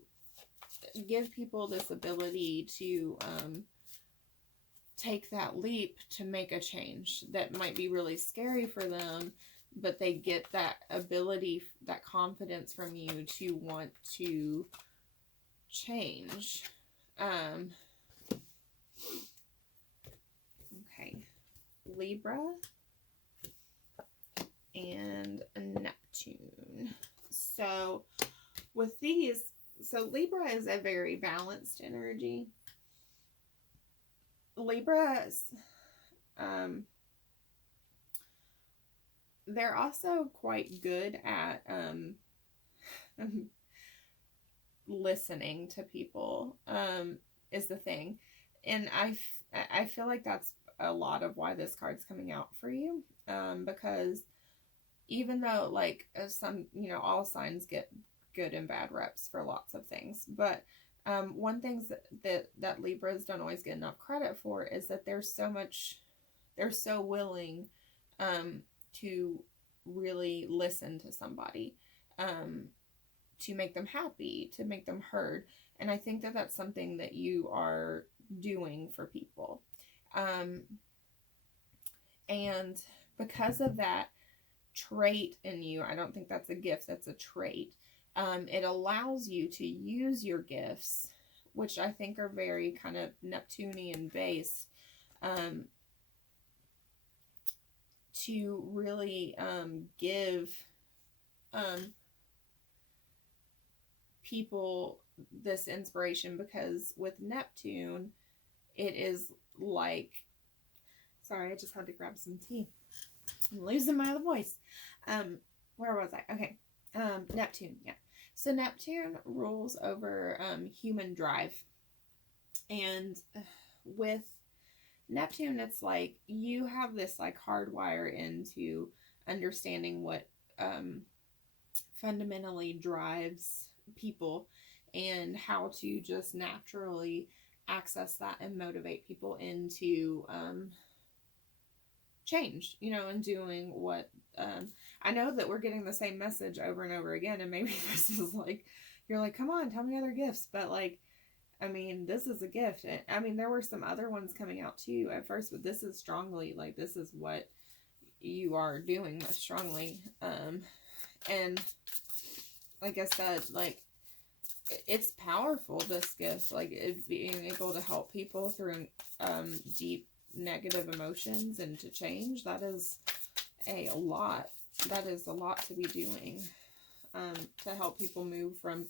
give people this ability to take that leap to make a change that might be really scary for them, but they get that ability, that confidence from you to want to change. Okay, Libra and Neptune. So with these, so Libra is a very balanced energy. Libras, they're also quite good at listening to people, is the thing. And I feel like that's a lot of why this card's coming out for you, because even though, like, some, all signs get good and bad reps for lots of things, but one thing that Libras don't always get enough credit for is that they're so willing to really listen to somebody, to make them happy, to make them heard. And I think that that's something that you are doing for people. And because of that trait in you, I don't think that's a gift, that's a trait. It allows you to use your gifts, which I think are very kind of Neptunian based, to really give people this inspiration, because with Neptune, it is like, sorry, I just had to grab some tea. I'm losing my voice. Where was I? Okay. Neptune, yeah. So Neptune rules over human drive. And with Neptune, it's like you have this, like, hardwire into understanding what fundamentally drives people, and how to just naturally access that and motivate people into change, and doing what, I know that we're getting the same message over and over again, and maybe this is like, you're like, come on, tell me other gifts, but, like, I mean, this is a gift. I mean, there were some other ones coming out too at first, but this is strongly, like, this is what you are doing most strongly. And like I said, like, it's powerful, this gift, like, it being able to help people through deep negative emotions and to change. That is a lot to be doing, to help people move from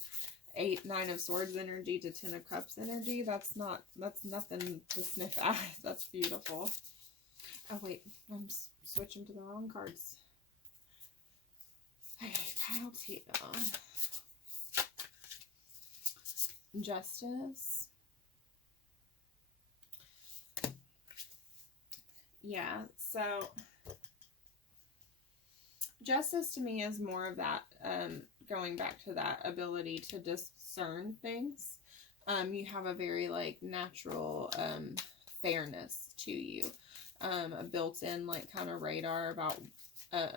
Nine of Swords energy to Ten of Cups energy. That's nothing to sniff at. That's beautiful. Oh wait, I'm switching to the wrong cards. Okay, pile 2. Justice. Yeah, so justice to me is more of that, going back to that ability to discern things. You have a very, like, natural fairness to you. A built-in, like, kind of radar about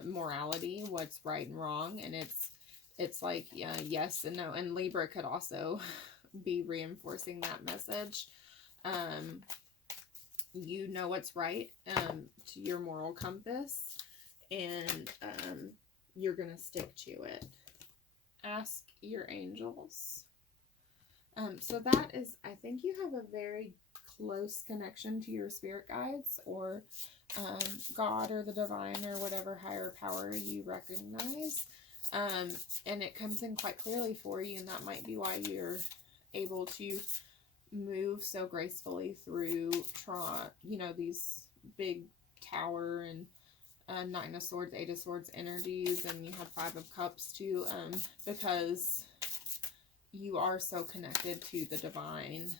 morality, what's right and wrong, and it's like, yes and no. And Libra could also be reinforcing that message. You know what's right, to your moral compass, and you're gonna stick to it. Ask your angels. So that is, I think you have a very close connection to your spirit guides, or God, or the divine, or whatever higher power you recognize. And it comes in quite clearly for you, and that might be why you're able to move so gracefully through these big Tower and Nine of Swords, Eight of Swords energies, and you have Five of Cups too, because you are so connected to the divine.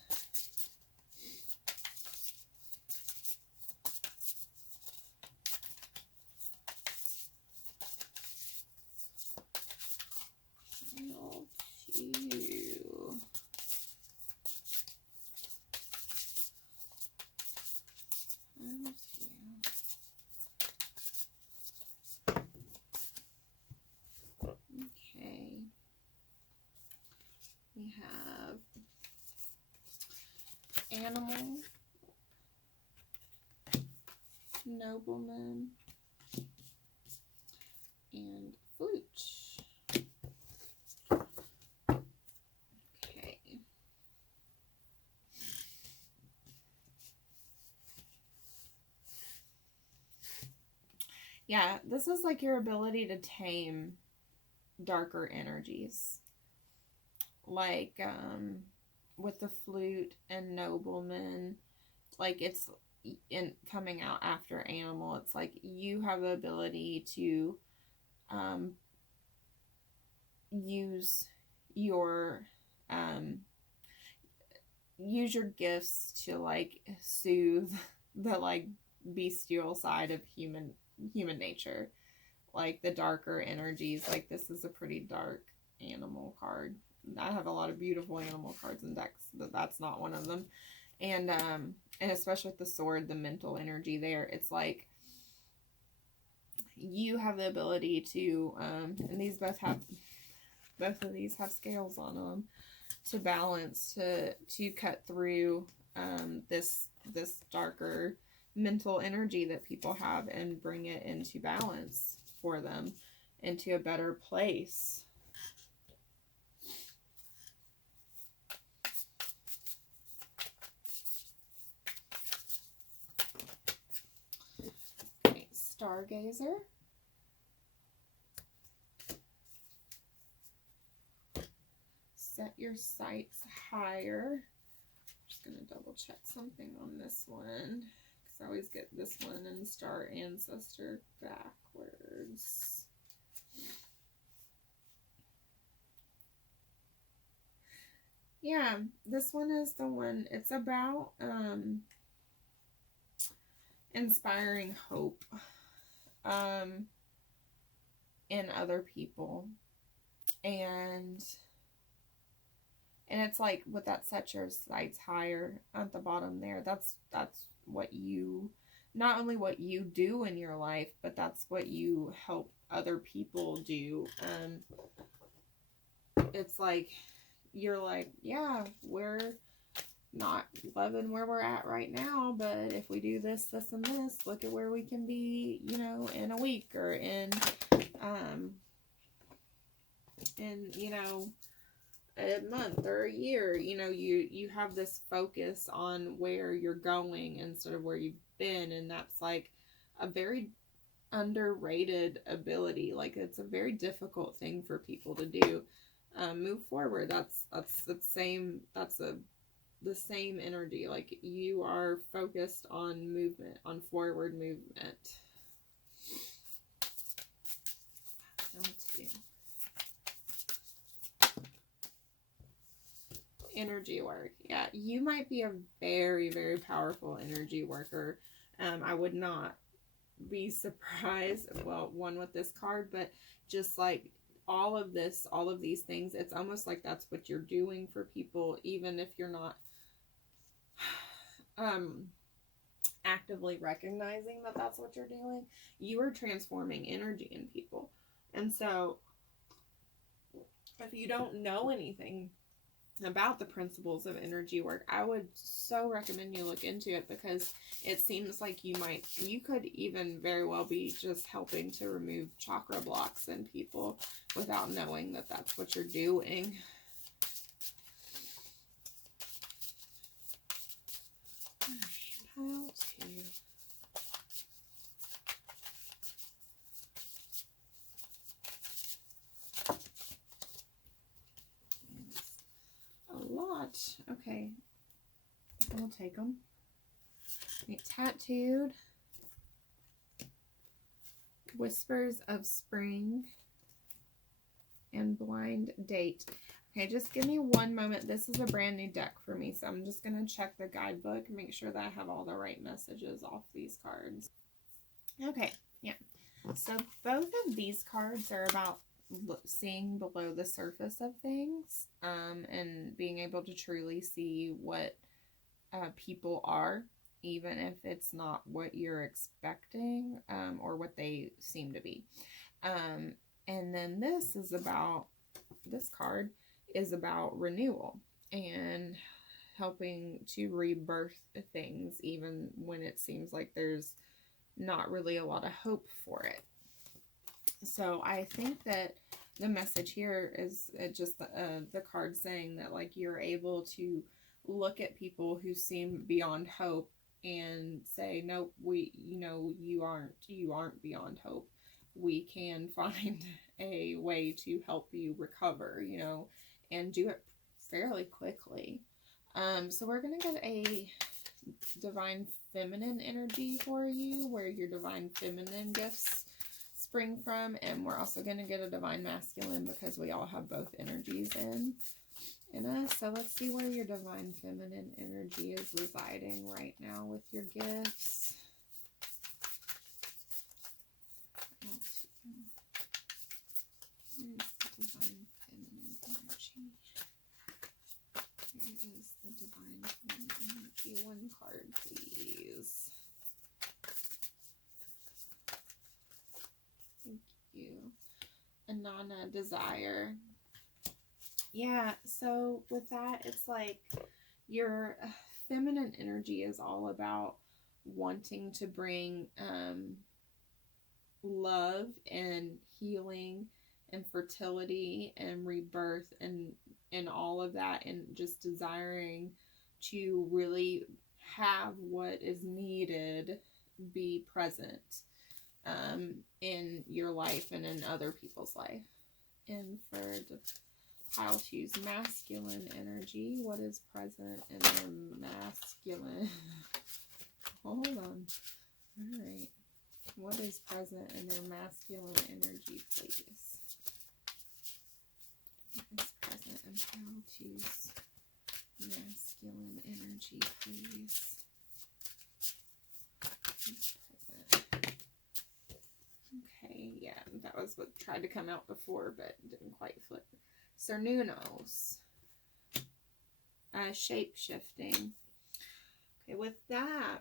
We have animal, nobleman, and flute. Okay. Yeah, this is like your ability to tame darker energies. Like, with the flute and nobleman, like, it's in coming out after animal, it's like you have the ability to use your gifts to, like, soothe the, like, bestial side of human nature, like the darker energies. Like, this is a pretty dark animal card. I have a lot of beautiful animal cards in decks, but that's not one of them. And especially with the sword, the mental energy there, it's like you have the ability to, and these both of these have scales on them, to balance, to cut through this darker mental energy that people have, and bring it into balance for them, into a better place. Okay, Stargazer. Set your sights higher. Just going to double check something on this one, because I always get this one and Star Ancestor backwards. Yeah, this one is the one, it's about inspiring hope in other people. And it's like, with that set your sights higher at the bottom there, that's what you, not only what you do in your life, but that's what you help other people do. It's like, you're like, yeah, we're not loving where we're at right now, but if we do this, this, and this, look at where we can be, in a week, or in a month or a year. You have this focus on where you're going instead of where you've been, and that's like a very underrated ability. Like, it's a very difficult thing for people to do. move forward. That's the same. The same energy. Like you are focused on movement, on forward movement. Energy work. Yeah, you might be a very, very powerful energy worker. I would not be surprised, well, one with this card, but just like all of these things, it's almost like that's what you're doing for people, even if you're not actively recognizing that that's what you're doing. You are transforming energy in people. And so if you don't know anything about the principles of energy work, I would so recommend you look into it, because it seems like you could even very well be just helping to remove chakra blocks in people without knowing that that's what you're doing. Pile 2. A lot. Okay. We'll take them. Tattooed. Whispers of Spring. And Blind Date. Okay, just give me one moment. This is a brand new deck for me, so I'm just going to check the guidebook and make sure that I have all the right messages off these cards. Okay, yeah. So both of these cards are about seeing below the surface of things, and being able to truly see what people are, even if it's not what you're expecting, or what they seem to be. And then this card is about renewal and helping to rebirth things, even when it seems like there's not really a lot of hope for it. So I think that the message here is just the card saying that, like, you're able to look at people who seem beyond hope and say, no, you aren't beyond hope. We can find a way to help you recover, and do it fairly quickly. So we're going to get a divine feminine energy for you, where your divine feminine gifts spring from, and we're also going to get a divine masculine, because we all have both energies in us. So let's see where your divine feminine energy is residing right now with your gifts. Here's the divine feminine energy. Here is the divine feminine energy. One card, please. Thank you. Anana, desire. Yeah, so with that, it's like your feminine energy is all about wanting to bring love and healing and fertility and rebirth and all of that, and just desiring to really have what is needed be present in your life and in other people's life. And for the pile 2's masculine energy, what is present in their masculine? Hold on. All right. What is present in their masculine energy, please? What is present in pile 2's masculine energy, please? Okay, yeah, that was what tried to come out before, but didn't quite flip. Cernunos. Shape-shifting. Okay, with that,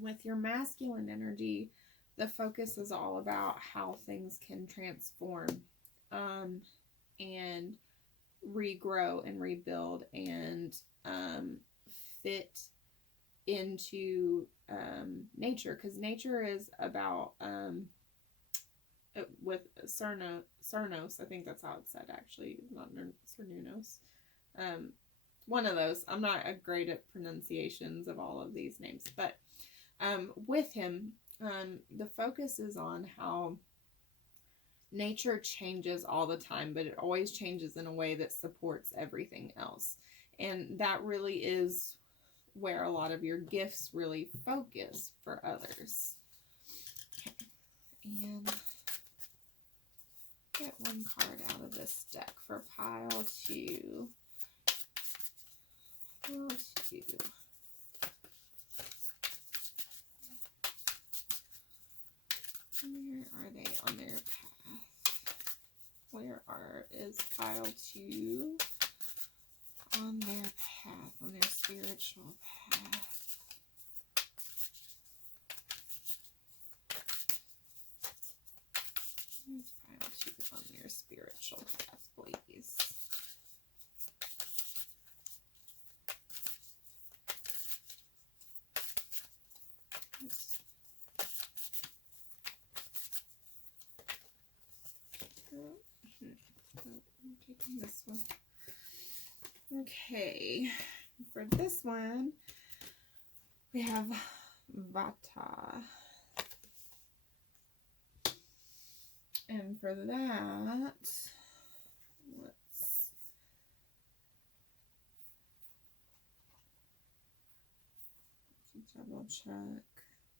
with your masculine energy, the focus is all about how things can transform and regrow and rebuild and fit into nature, because nature is about with Cernos, I think that's how it's said, actually, not Cernunos. One of those. I'm not great at pronunciations of all of these names, but with him, the focus is on how nature changes all the time, but it always changes in a way that supports everything else. And that really is where a lot of your gifts really focus for others. Okay. And get one card out of this deck for pile 2. Pile 2. Where are they on their path? Where is pile 2 on their path, on their spiritual path? Where's pile 2 on their spiritual path, please? I'm taking this one. Okay, for this one, we have Vata. And for that, let's double check.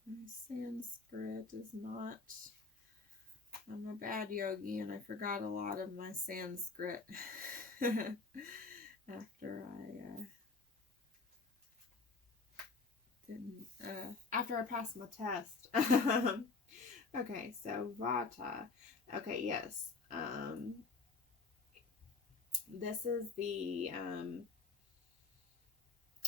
My Sanskrit is not... I'm a bad yogi and I forgot a lot of my Sanskrit after I passed my test. Okay, so Vata. Okay, yes. This is the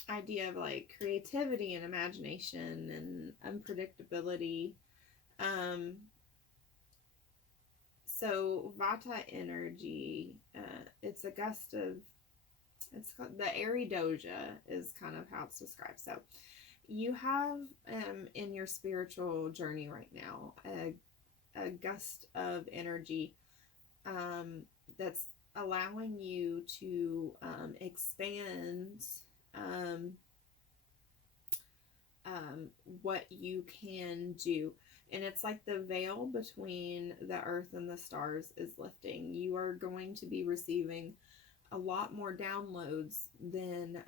idea of like creativity and imagination and unpredictability. So Vata energy, it's a gust of, it's called, the airy doja is kind of how it's described. So you have in your spiritual journey right now a gust of energy that's allowing you to expand what you can do. And it's like the veil between the earth and the stars is lifting. You are going to be receiving a lot more downloads than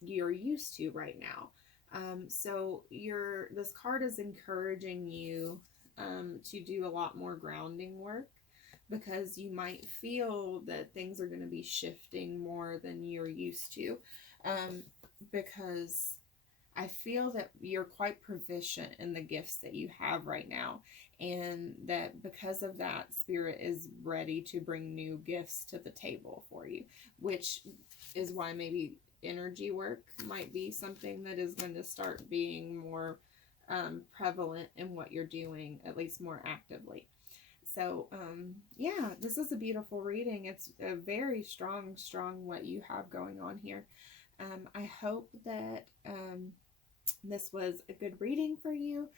you're used to right now. So this card is encouraging you to do a lot more grounding work, because you might feel that things are going to be shifting more than you're used to. Because I feel that you're quite proficient in the gifts that you have right now, and that because of that, Spirit is ready to bring new gifts to the table for you, which is why maybe energy work might be something that is going to start being more prevalent in what you're doing, at least more actively. So, yeah, this is a beautiful reading. It's a very strong what you have going on here. I hope that this was a good reading for you.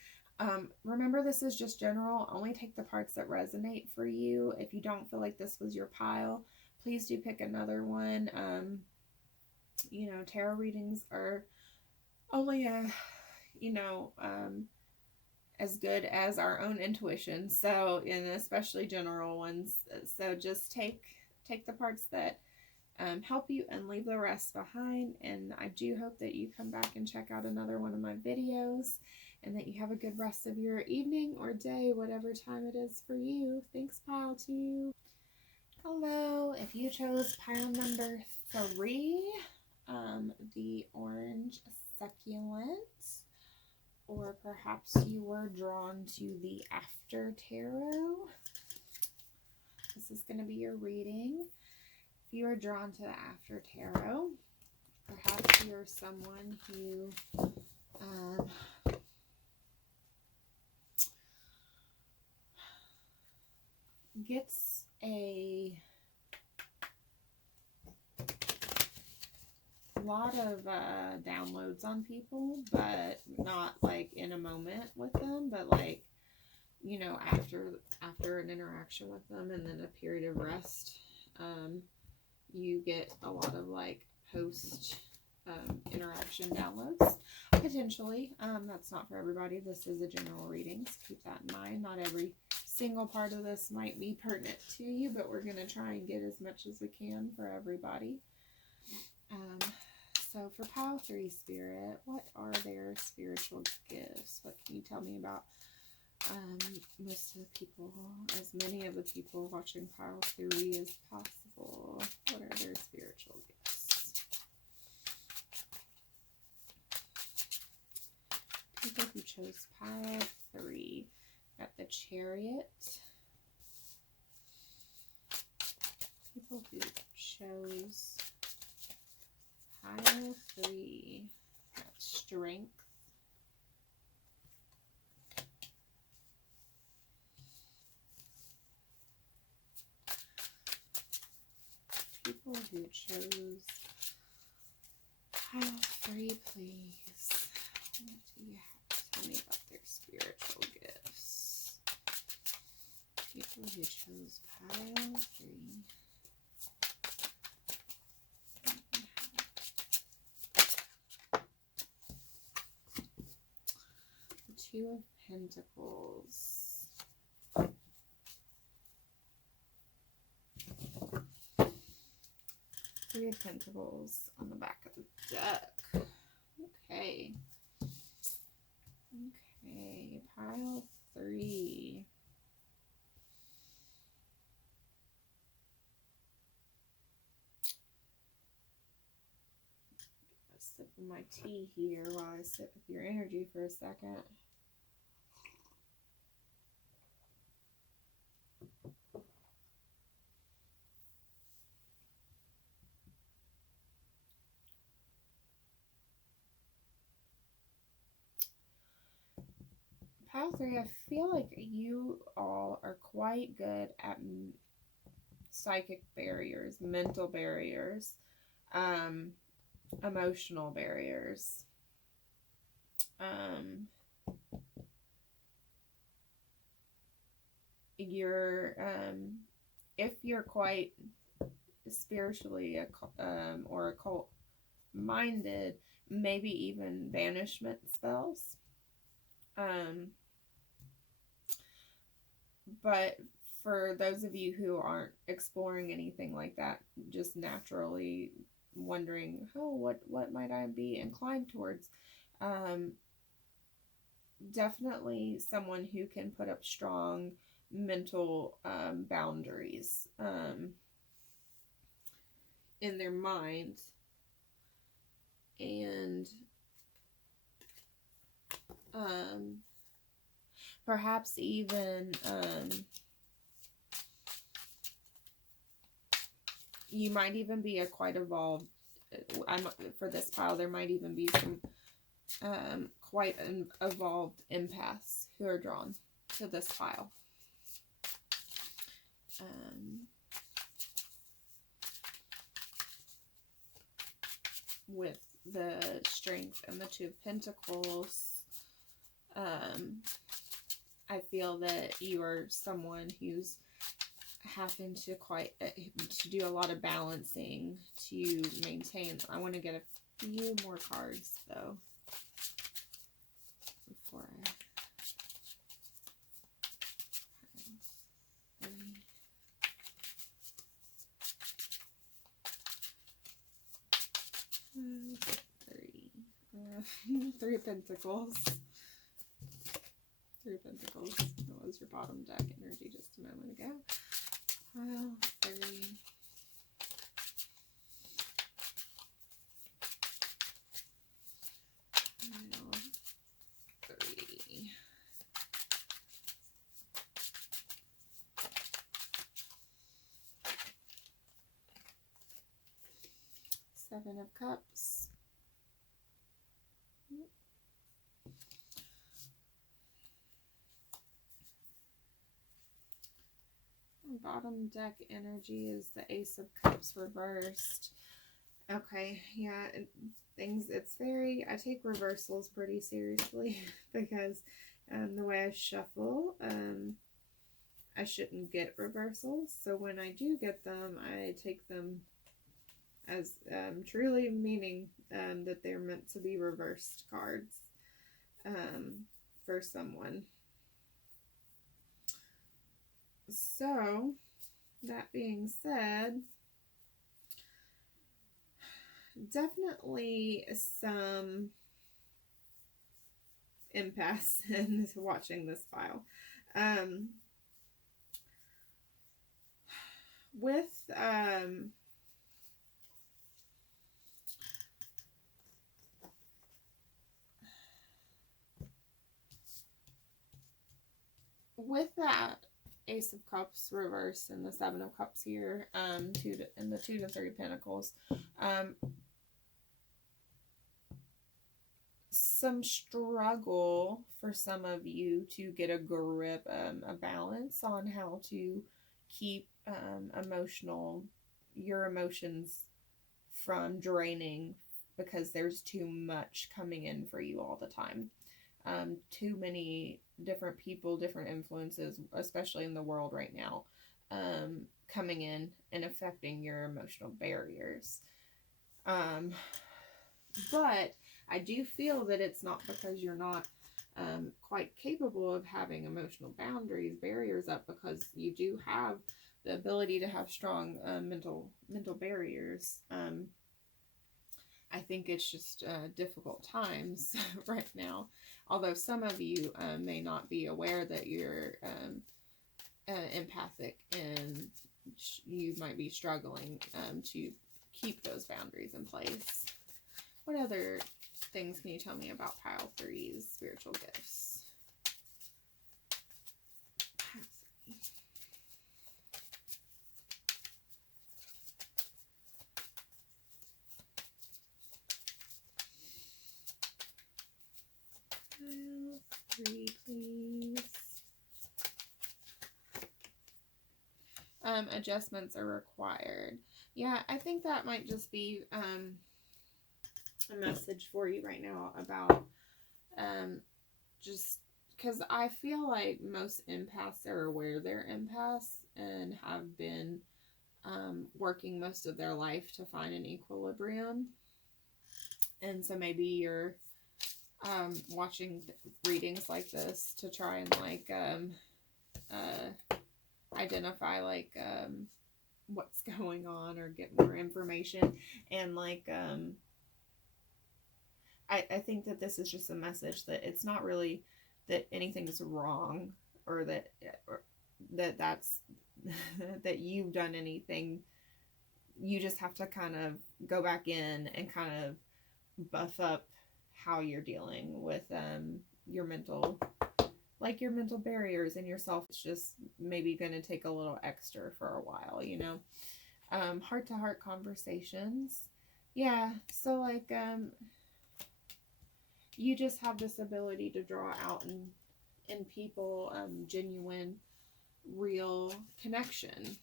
Remember, this is just general. Only take the parts that resonate for you. If you don't feel like this was your pile, please do pick another one. Tarot readings are only as good as our own intuition. So, and especially general ones. So just take the parts that help you and leave the rest behind. And I do hope that you come back and check out another one of my videos, and that you have a good rest of your evening or day, whatever time it is for you. Thanks, pile 2. Hello, if you chose pile number 3, the orange succulent, or perhaps you were drawn to the after tarot, this is going to be your reading. If you are drawn to the after tarot, perhaps you're someone who gets a lot of downloads on people, but not like in a moment with them, but like, after an interaction with them and then a period of rest, you get a lot of like post interaction downloads, potentially. That's not for everybody. This is a general reading, so keep that in mind. Not every single part of this might be pertinent to you, but we're going to try and get as much as we can for everybody. So for pile 3 spirit, what are their spiritual gifts? What can you tell me about most of the people, as many of the people watching pile 3 as possible? What are their spiritual gifts? People who chose pile 3. Got the Chariot. People who chose pile 3. Got Strength. People who chose pile 3, please. What do you have to tell me about their spiritual gifts? People who chose pile 3. The 2 of Pentacles. 3 of Pentacles on the back of the deck. Okay. Okay, pile 3. A sip of my tea here while I sit with your energy for a second. Pile 3, I feel like you all are quite good at psychic barriers, mental barriers, emotional barriers. If you're quite spiritually or occult minded, maybe even banishment spells. But for those of you who aren't exploring anything like that, just naturally wondering, oh, what might I be inclined towards? Definitely someone who can put up strong mental boundaries in their mind, and perhaps even you might even be a quite evolved, for this pile there might even be some quite an evolved empaths who are drawn to this pile. With the Strength and the 2 of Pentacles, I feel that you are someone who's having to to do a lot of balancing to maintain. I want to get a few more cards though before I. 3 of Pentacles. 3 of Pentacles. That was your bottom deck energy just a moment ago. Pile 3. Pile 3. Seven of Cups. Bottom deck energy is the Ace of Cups reversed. Okay, yeah, I take reversals pretty seriously because the way I shuffle, I shouldn't get reversals. So when I do get them, I take them as truly meaning that they're meant to be reversed cards for someone. So, that being said, definitely some impasse in watching this file. With that Ace of Cups reversed and the Seven of Cups here, and the 2 to 3 Pentacles, some struggle for some of you to get a grip, a balance on how to keep your emotions from draining, because there's too much coming in for you all the time. Too many different people, different influences, especially in the world right now, coming in and affecting your emotional barriers. But I do feel that it's not because you're not quite capable of having emotional barriers up, because you do have the ability to have strong mental barriers. I think it's just difficult times right now. Although some of you may not be aware that you're empathic, and you might be struggling to keep those boundaries in place. What other things can you tell me about pile 3's spiritual gifts? Pile 3, please. Adjustments are required. Yeah, I think that might just be a message for you right now about just because I feel like most empaths are aware they're empaths and have been working most of their life to find an equilibrium. And so maybe you're watching readings like this to try and identify what's going on or get more information. And I think that this is just a message that it's not really that anything's wrong, or that's that you've done anything. You just have to kind of go back in and kind of buff up how you're dealing with your mental barriers and yourself. It's just maybe going to take a little extra for a while, heart-to-heart conversations. Yeah, so you just have this ability to draw out in people genuine, real connection.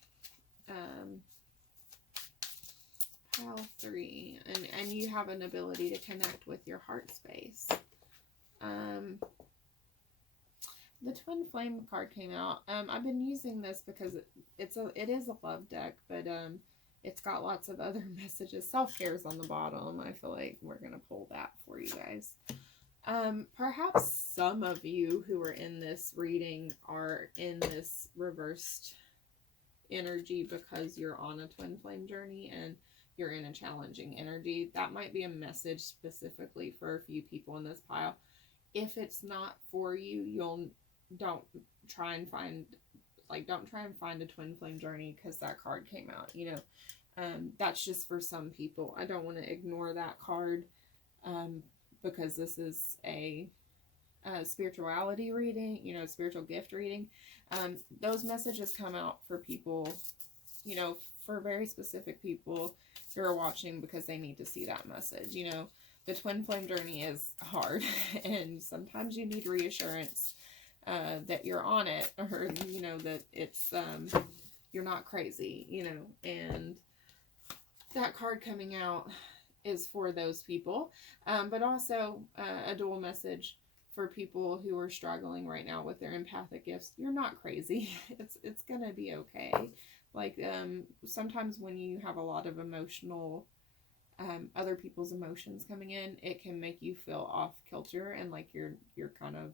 Pile 3, and you have an ability to connect with your heart space. The Twin Flame card came out. I've been using this because it is a love deck, but it's got lots of other messages. Self-care is on the bottom. I feel like we're gonna pull that for you guys. Perhaps some of you who are in this reading are in this reversed energy because you're on a twin flame journey and you're in a challenging energy. That might be a message specifically for a few people in this pile. If it's not for you, don't try and find a twin flame journey because that card came out. That's just for some people. I don't want to ignore that card because this is a spirituality reading, spiritual gift reading. Those messages come out for people, for very specific people who are watching because they need to see that message. The twin flame journey is hard and sometimes you need reassurance that you're on it, or that it's you're not crazy, and that card coming out is for those people, but also a dual message for people who are struggling right now with their empathic gifts. You're not crazy. It's gonna be okay. Sometimes when you have a lot of emotional other people's emotions coming in, it can make you feel off kilter and like you're kind of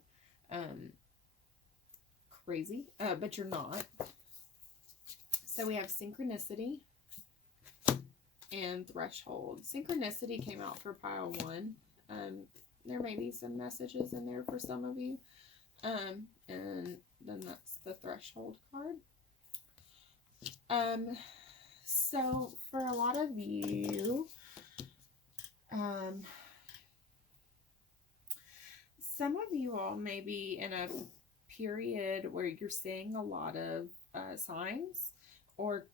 crazy, but you're not. So we have synchronicity and threshold. Synchronicity came out for pile 1. There may be some messages in there for some of you. And then that's the threshold card. So for a lot of you, some of you all may be in a period where you're seeing a lot of signs or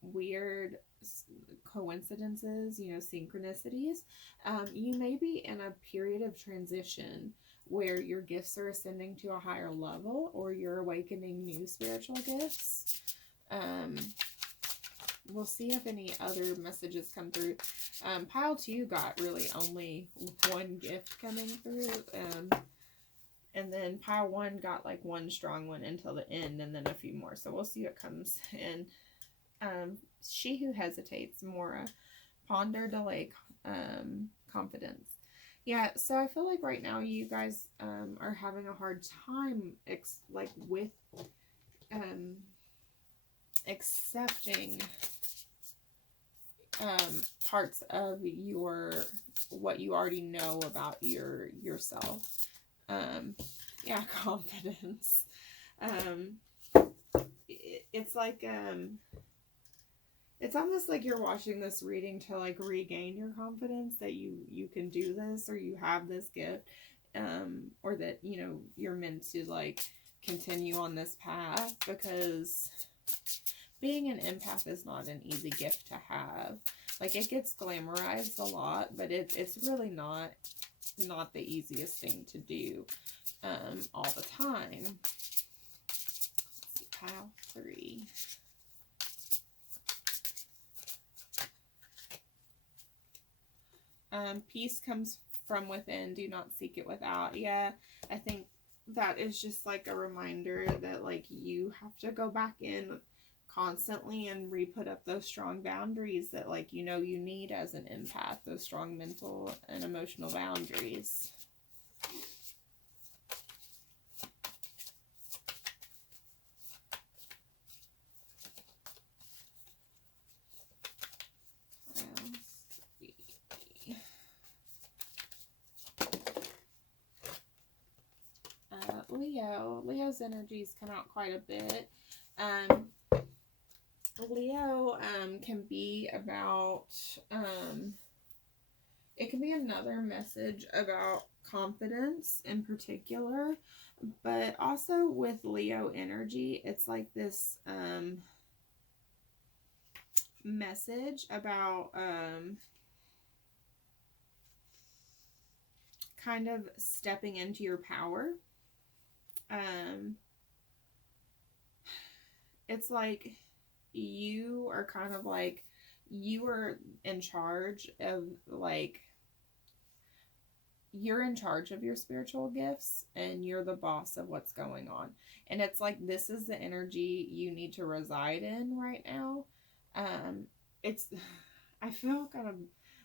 weird coincidences, synchronicities. You may be in a period of transition where your gifts are ascending to a higher level, or you're awakening new spiritual gifts. We'll see if any other messages come through. Pile 2 got really only one gift coming through. And then pile 1 got like one strong one until the end, and then a few more. So we'll see what comes in. She who hesitates, Mora. Ponder, delay, confidence. Yeah, so I feel like right now you guys are having a hard time with accepting parts of what you already know about yourself. Yeah, confidence. It's like it's almost like you're watching this reading to like regain your confidence that you can do this, or you have this gift, or that you're meant to like continue on this path, because being an empath is not an easy gift to have. Like, it gets glamorized a lot, but it's really not the easiest thing to do all the time. Let's see, pile 3. Peace comes from within, do not seek it without. Yeah, I think that is just like a reminder that like you have to go back in constantly and re-put up those strong boundaries that like you need as an empath, those strong mental and emotional boundaries. Leo's energies come out quite a bit. Leo can be about it can be another message about confidence in particular, but also with Leo energy, it's like this message about kind of stepping into your power. It's like you are kind of like, you are in charge of like, you're in charge of your spiritual gifts and you're the boss of what's going on. And it's like, this is the energy you need to reside in right now. I feel kind of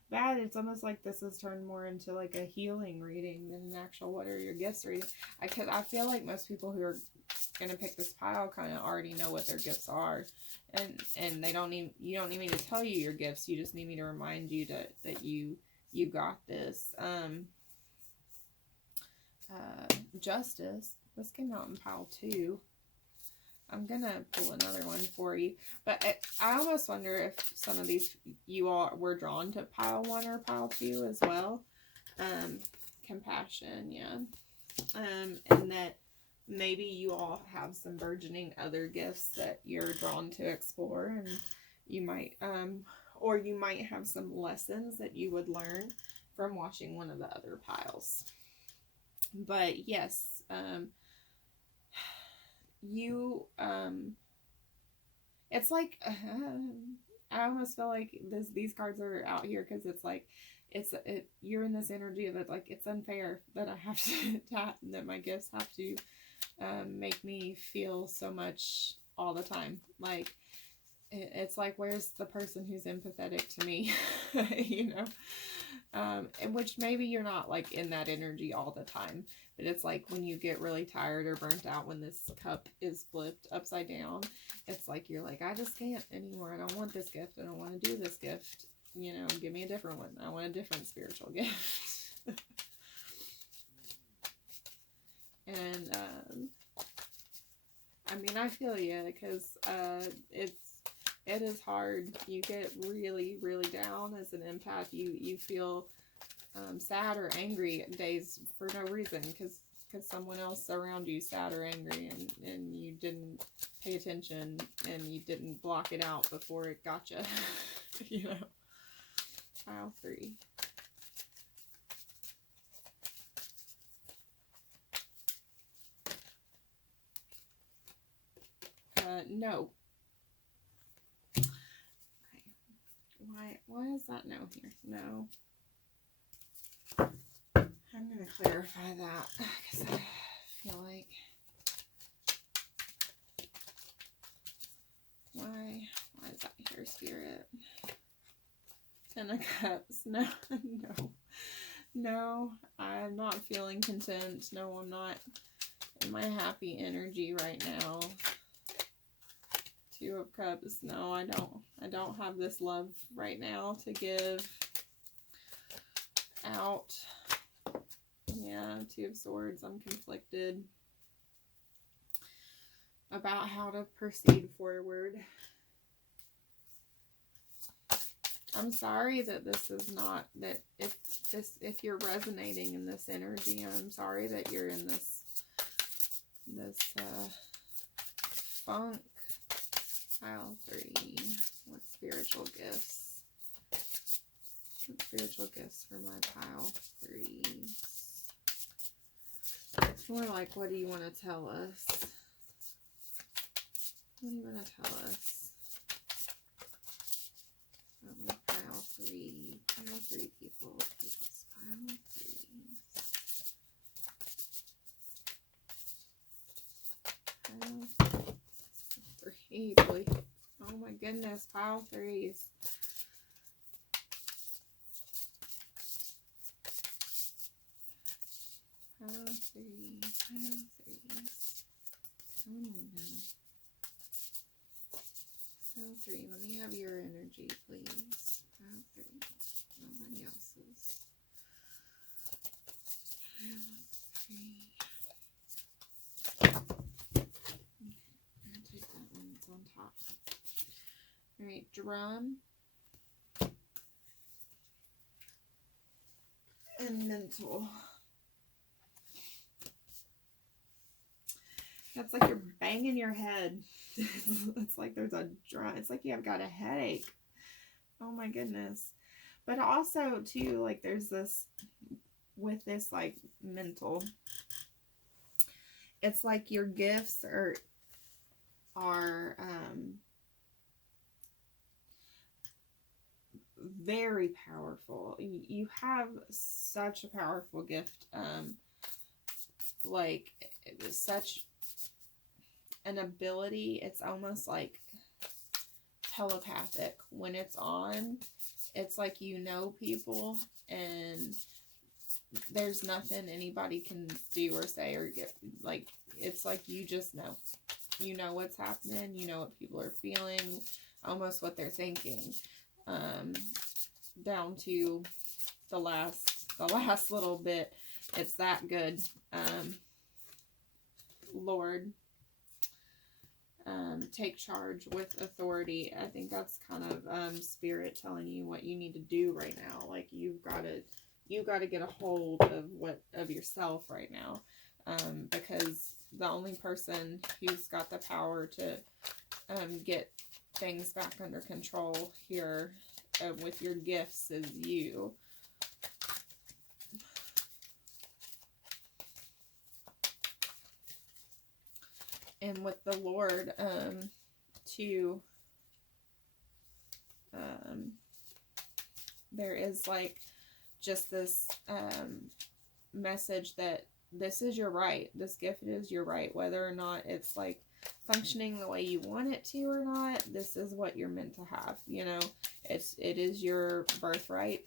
bad. It's almost like this has turned more into like a healing reading than an actual what are your gifts reading. Because I feel like most people who are going to pick this pile kind of already know what their gifts are. And you don't need me to tell you your gifts. You just need me to remind you that you got this. Justice. This came out in pile 2. I'm gonna pull another one for you, but I almost wonder if some of these you all were drawn to pile 1 or pile 2 as well. Compassion, yeah. And that maybe you all have some burgeoning other gifts that you're drawn to explore, and you might or you might have some lessons that you would learn from watching one of the other piles. But yes, it's like I almost feel like these cards are out here because it's like you're in this energy of it, like it's unfair that I have to that my gifts have to make me feel so much all the time. Like it's like, where's the person who's empathetic to me? And which maybe you're not like in that energy all the time, but it's like when you get really tired or burnt out, when this cup is flipped upside down, it's like you're like, I just can't anymore. I don't want this gift. I don't want to do this gift. You know, give me a different one. I want a different spiritual gift. And I mean, I feel you, because it is hard. You get really, really down as an empath. You feel sad or angry days for no reason, because someone else around you sad or angry, and you didn't pay attention, and you didn't block it out before it got you. You know. Pile 3. No. Okay. Why is that no here? No. I'm going to clarify that, because I feel like, why is that here, Spirit? 10 of Cups. No, no, I'm not feeling content. No, I'm not in my happy energy right now. 2 of Cups. No, I don't have this love right now to give out. Yeah, 2 of Swords. I'm conflicted about how to proceed forward. I'm sorry that this is not, that if you're resonating in this energy, I'm sorry that you're in this funk. Pile 3. What spiritual gifts? What spiritual gifts for my pile 3? It's more like, what do you want to tell us? What do you want to tell us? Pile 3. Pile 3 people. Please. Pile 3. Pile 3, please. Oh my goodness. Pile 3s. Pile 3. Pile 3s. Come on now. Pile 3, let me have your energy, please. Pile 3, nobody else's. Pile 3. Okay, I'm gonna take that one that's on top. Alright, drum. And mental. That's like you're banging your head. It's like there's a drum. It's like you have got a headache. Oh my goodness. But also too, like there's this, with this like mental, it's like your gifts are very powerful. You have such a powerful gift. Like it was such an ability. It's almost like telepathic when it's on. It's like you know people, and there's nothing anybody can do or say or get. Like it's like you just know. You know what's happening. You know what people are feeling. Almost what they're thinking. Down to the last little bit. It's that good. Lord. Take charge with authority. I think that's kind of spirit telling you what you need to do right now. Like you've got to get a hold of yourself right now, because the only person who's got the power to get things back under control here with your gifts is you. And with the Lord, there is like just this message that this is your right. This gift is your right, whether or not it's like functioning the way you want it to or not. This is what you're meant to have. You know, it is your birthright.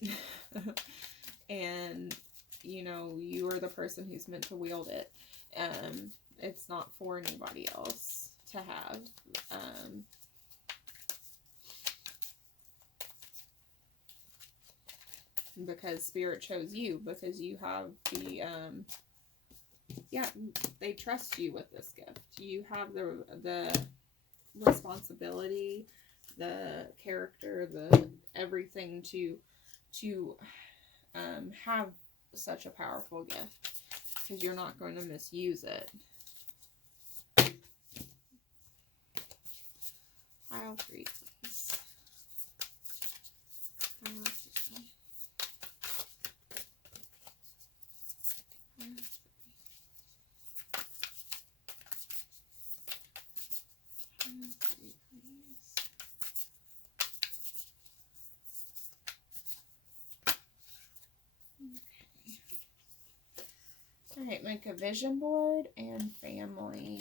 and you are the person who's meant to wield it. It's not for anybody else to have. Because Spirit chose you, because you have the they trust you with this gift. You have the responsibility, the character, the everything to have such a powerful gift, because you're not going to misuse it. Pile 3, please. Pile 3. Alright, make a vision board and family.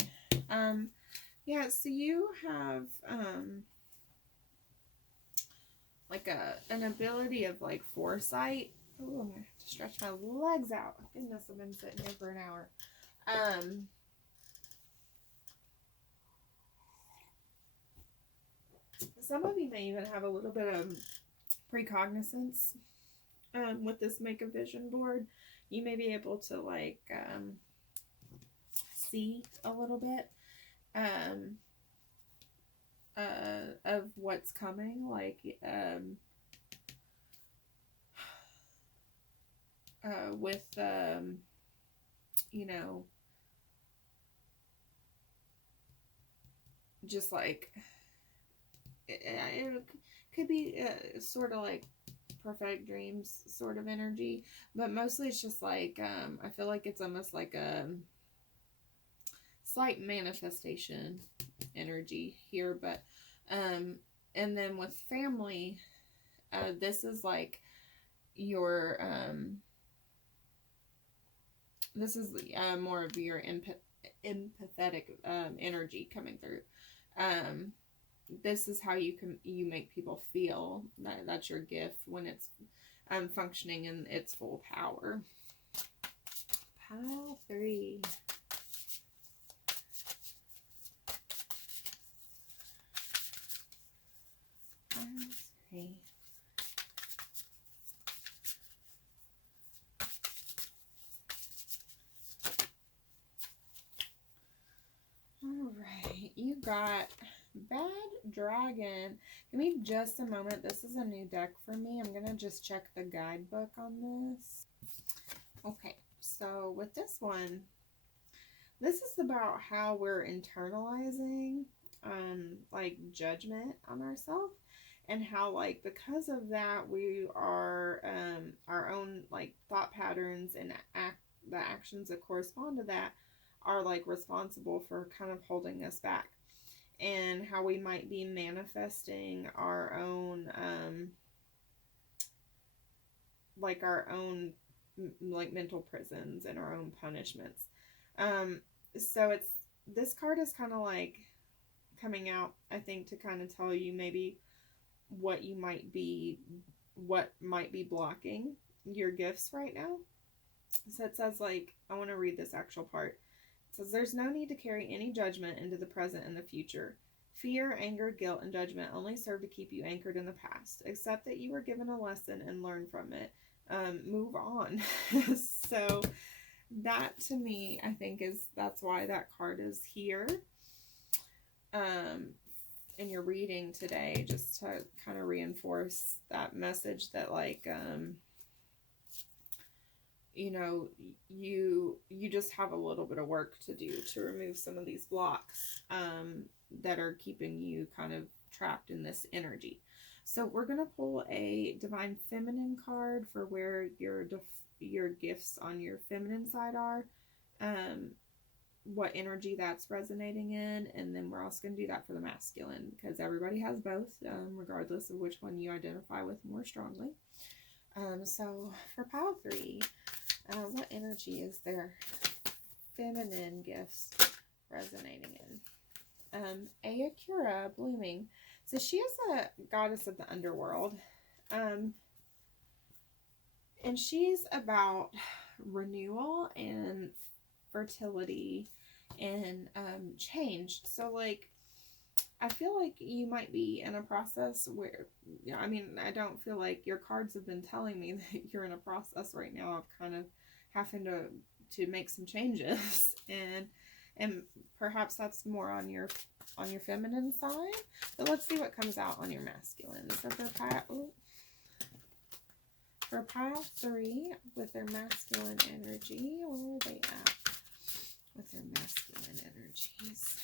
Yeah, so you have like an ability of like foresight. Oh, I'm gonna have to stretch my legs out. Goodness, I've been sitting here for an hour. Some of you may even have a little bit of precognizance with this make a vision board. You may be able to like see a little bit of what's coming, like with just like it could be sort of like prophetic dreams sort of energy, but mostly it's just like I feel like it's almost like a slight manifestation energy here. But and then with family, this is like your this is more of your empathetic energy coming through. This is how you make people feel. That's your gift when it's functioning in its full power. Pile 3. Pile 3. Alright, you got Bad Dragon. Give me just a moment. This is a new deck for me. I'm going to just check the guidebook on this. Okay, so with this one, this is about how we're internalizing like judgment on ourselves, and how like because of that we are our own like thought patterns and the actions that correspond to that are like responsible for kind of holding us back, and how we might be manifesting our own like mental prisons and our own punishments. So it's this card is kind of like coming out, I think, to kind of tell you maybe what might be blocking your gifts right now. So it says, like, I want to read this actual part. It says, there's no need to carry any judgment into the present and the future. Fear, anger, guilt, and judgment only serve to keep you anchored in the past. Accept that you were given a lesson and learn from it. Move on. So that to me, I think that's why that card is here in your reading today, just to kind of reinforce that message that like you just have a little bit of work to do to remove some of these blocks that are keeping you kind of trapped in this energy. So we're going to pull a Divine Feminine card for where your gifts on your feminine side are, what energy that's resonating in, and then we're also going to do that for the masculine, because everybody has both, regardless of which one you identify with more strongly. So for pile 3, what energy is their feminine gifts resonating in? Ayakura blooming. So she is a goddess of the underworld. And she's about renewal and fertility and change. So like I feel like you might be in a process where, I mean, I don't feel like your cards have been telling me that you're in a process right now of kind of having to make some changes, and perhaps that's more on your feminine side. But let's see what comes out on your masculine. So for pile 3 with their masculine energy, where are they at with their masculine energies?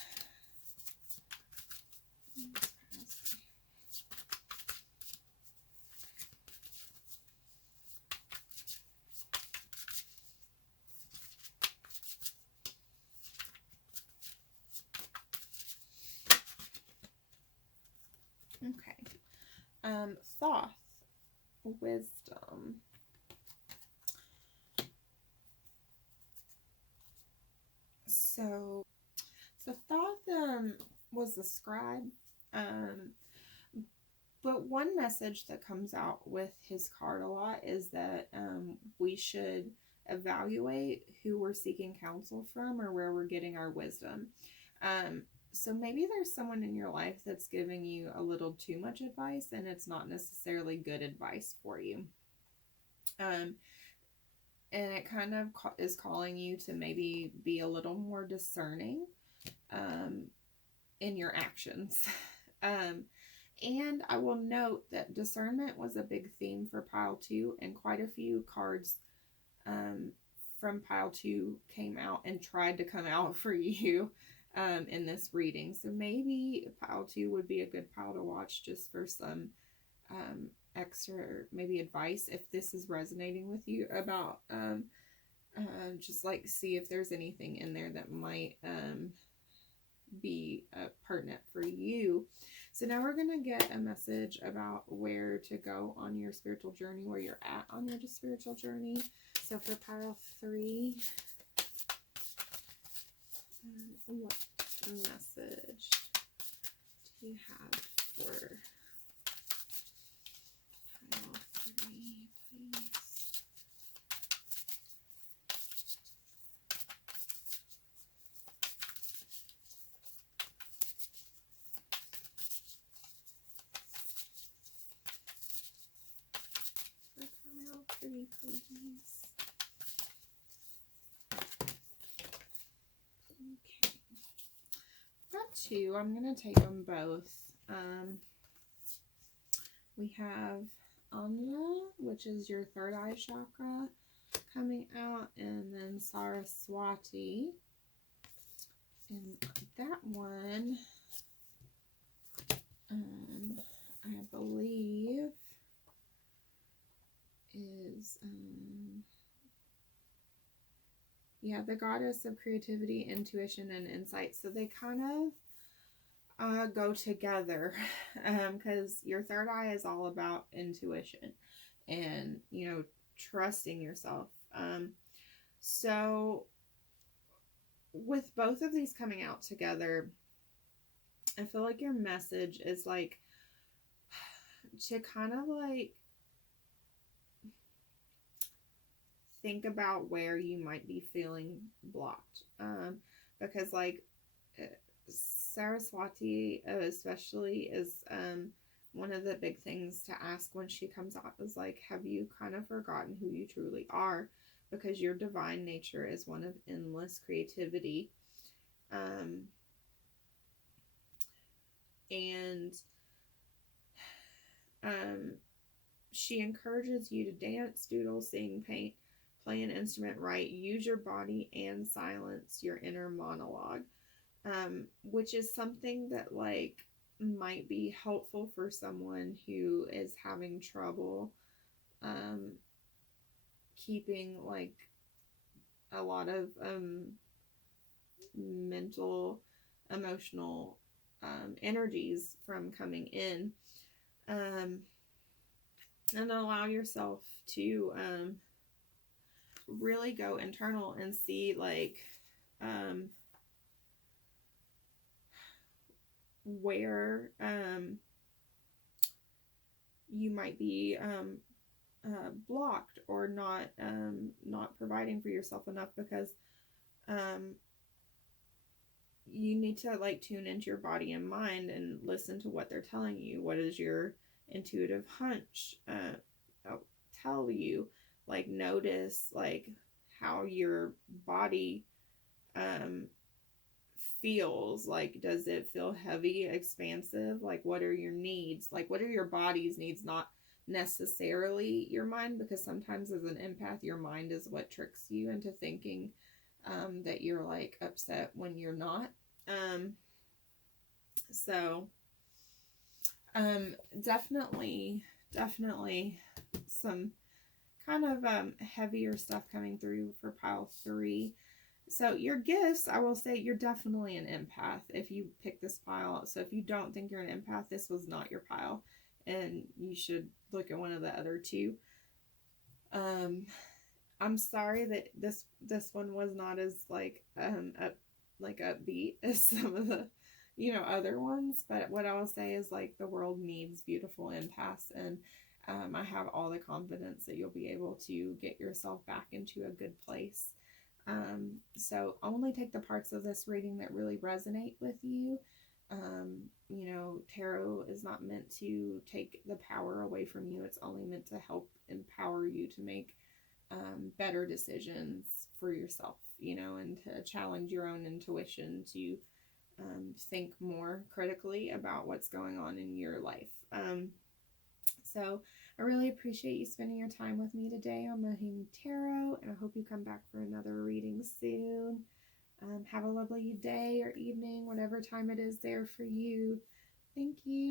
Okay. Thoth, wisdom. So Thoth was the scribe. But one message that comes out with his card a lot is that we should evaluate who we're seeking counsel from or where we're getting our wisdom. So maybe there's someone in your life that's giving you a little too much advice and it's not necessarily good advice for you. And it kind of is calling you to maybe be a little more discerning in your actions. And I will note that discernment was a big theme for pile 2, and quite a few cards from pile 2 came out and tried to come out for you in this reading. So maybe pile 2 would be a good pile to watch just for some extra maybe advice if this is resonating with you about just like see if there's anything in there that might be pertinent for you. So now we're going to get a message about where to go on your spiritual journey, where you're at on your spiritual journey. So for pile 3, what message do you have for pile 3, please? Please. Okay. Got 2. I'm going to take them both. We have Amla, which is your third eye chakra, coming out, and then Saraswati. And that one, I believe, is the goddess of creativity, intuition, and insight. So they kind of go together because your third eye is all about intuition and trusting yourself. So with both of these coming out together, I feel like your message is like to kind of like think about where you might be feeling blocked, because like Saraswati especially is one of the big things to ask when she comes out is like, have you kind of forgotten who you truly are? Because your divine nature is one of endless creativity, and she encourages you to dance, doodle, sing, paint, play an instrument, write, use your body, and silence your inner monologue, which is something that like might be helpful for someone who is having trouble keeping like a lot of mental, emotional energies from coming in, and allow yourself to really go internal and see like where you might be blocked or not providing for yourself enough, because you need to like tune into your body and mind and listen to what they're telling you. What is your intuitive hunch tell you? Like, notice like how your body feels. Like, does it feel heavy, expansive? Like, what are your needs? Like, what are your body's needs, not necessarily your mind, because sometimes as an empath your mind is what tricks you into thinking that you're like upset when you're not. So definitely some kind of heavier stuff coming through for pile 3. So your gifts, I will say you're definitely an empath if you pick this pile. So if you don't think you're an empath, this was not your pile, and you should look at one of the other two. I'm sorry that this one was not as like upbeat as some of the other ones, but what I will say is like the world needs beautiful empaths, and I have all the confidence that you'll be able to get yourself back into a good place. So only take the parts of this reading that really resonate with you. Tarot is not meant to take the power away from you. It's only meant to help empower you to make better decisions for yourself, and to challenge your own intuition to think more critically about what's going on in your life. So I really appreciate you spending your time with me today on Mahing Tarot, and I hope you come back for another reading soon. Have a lovely day or evening, whatever time it is there for you. Thank you.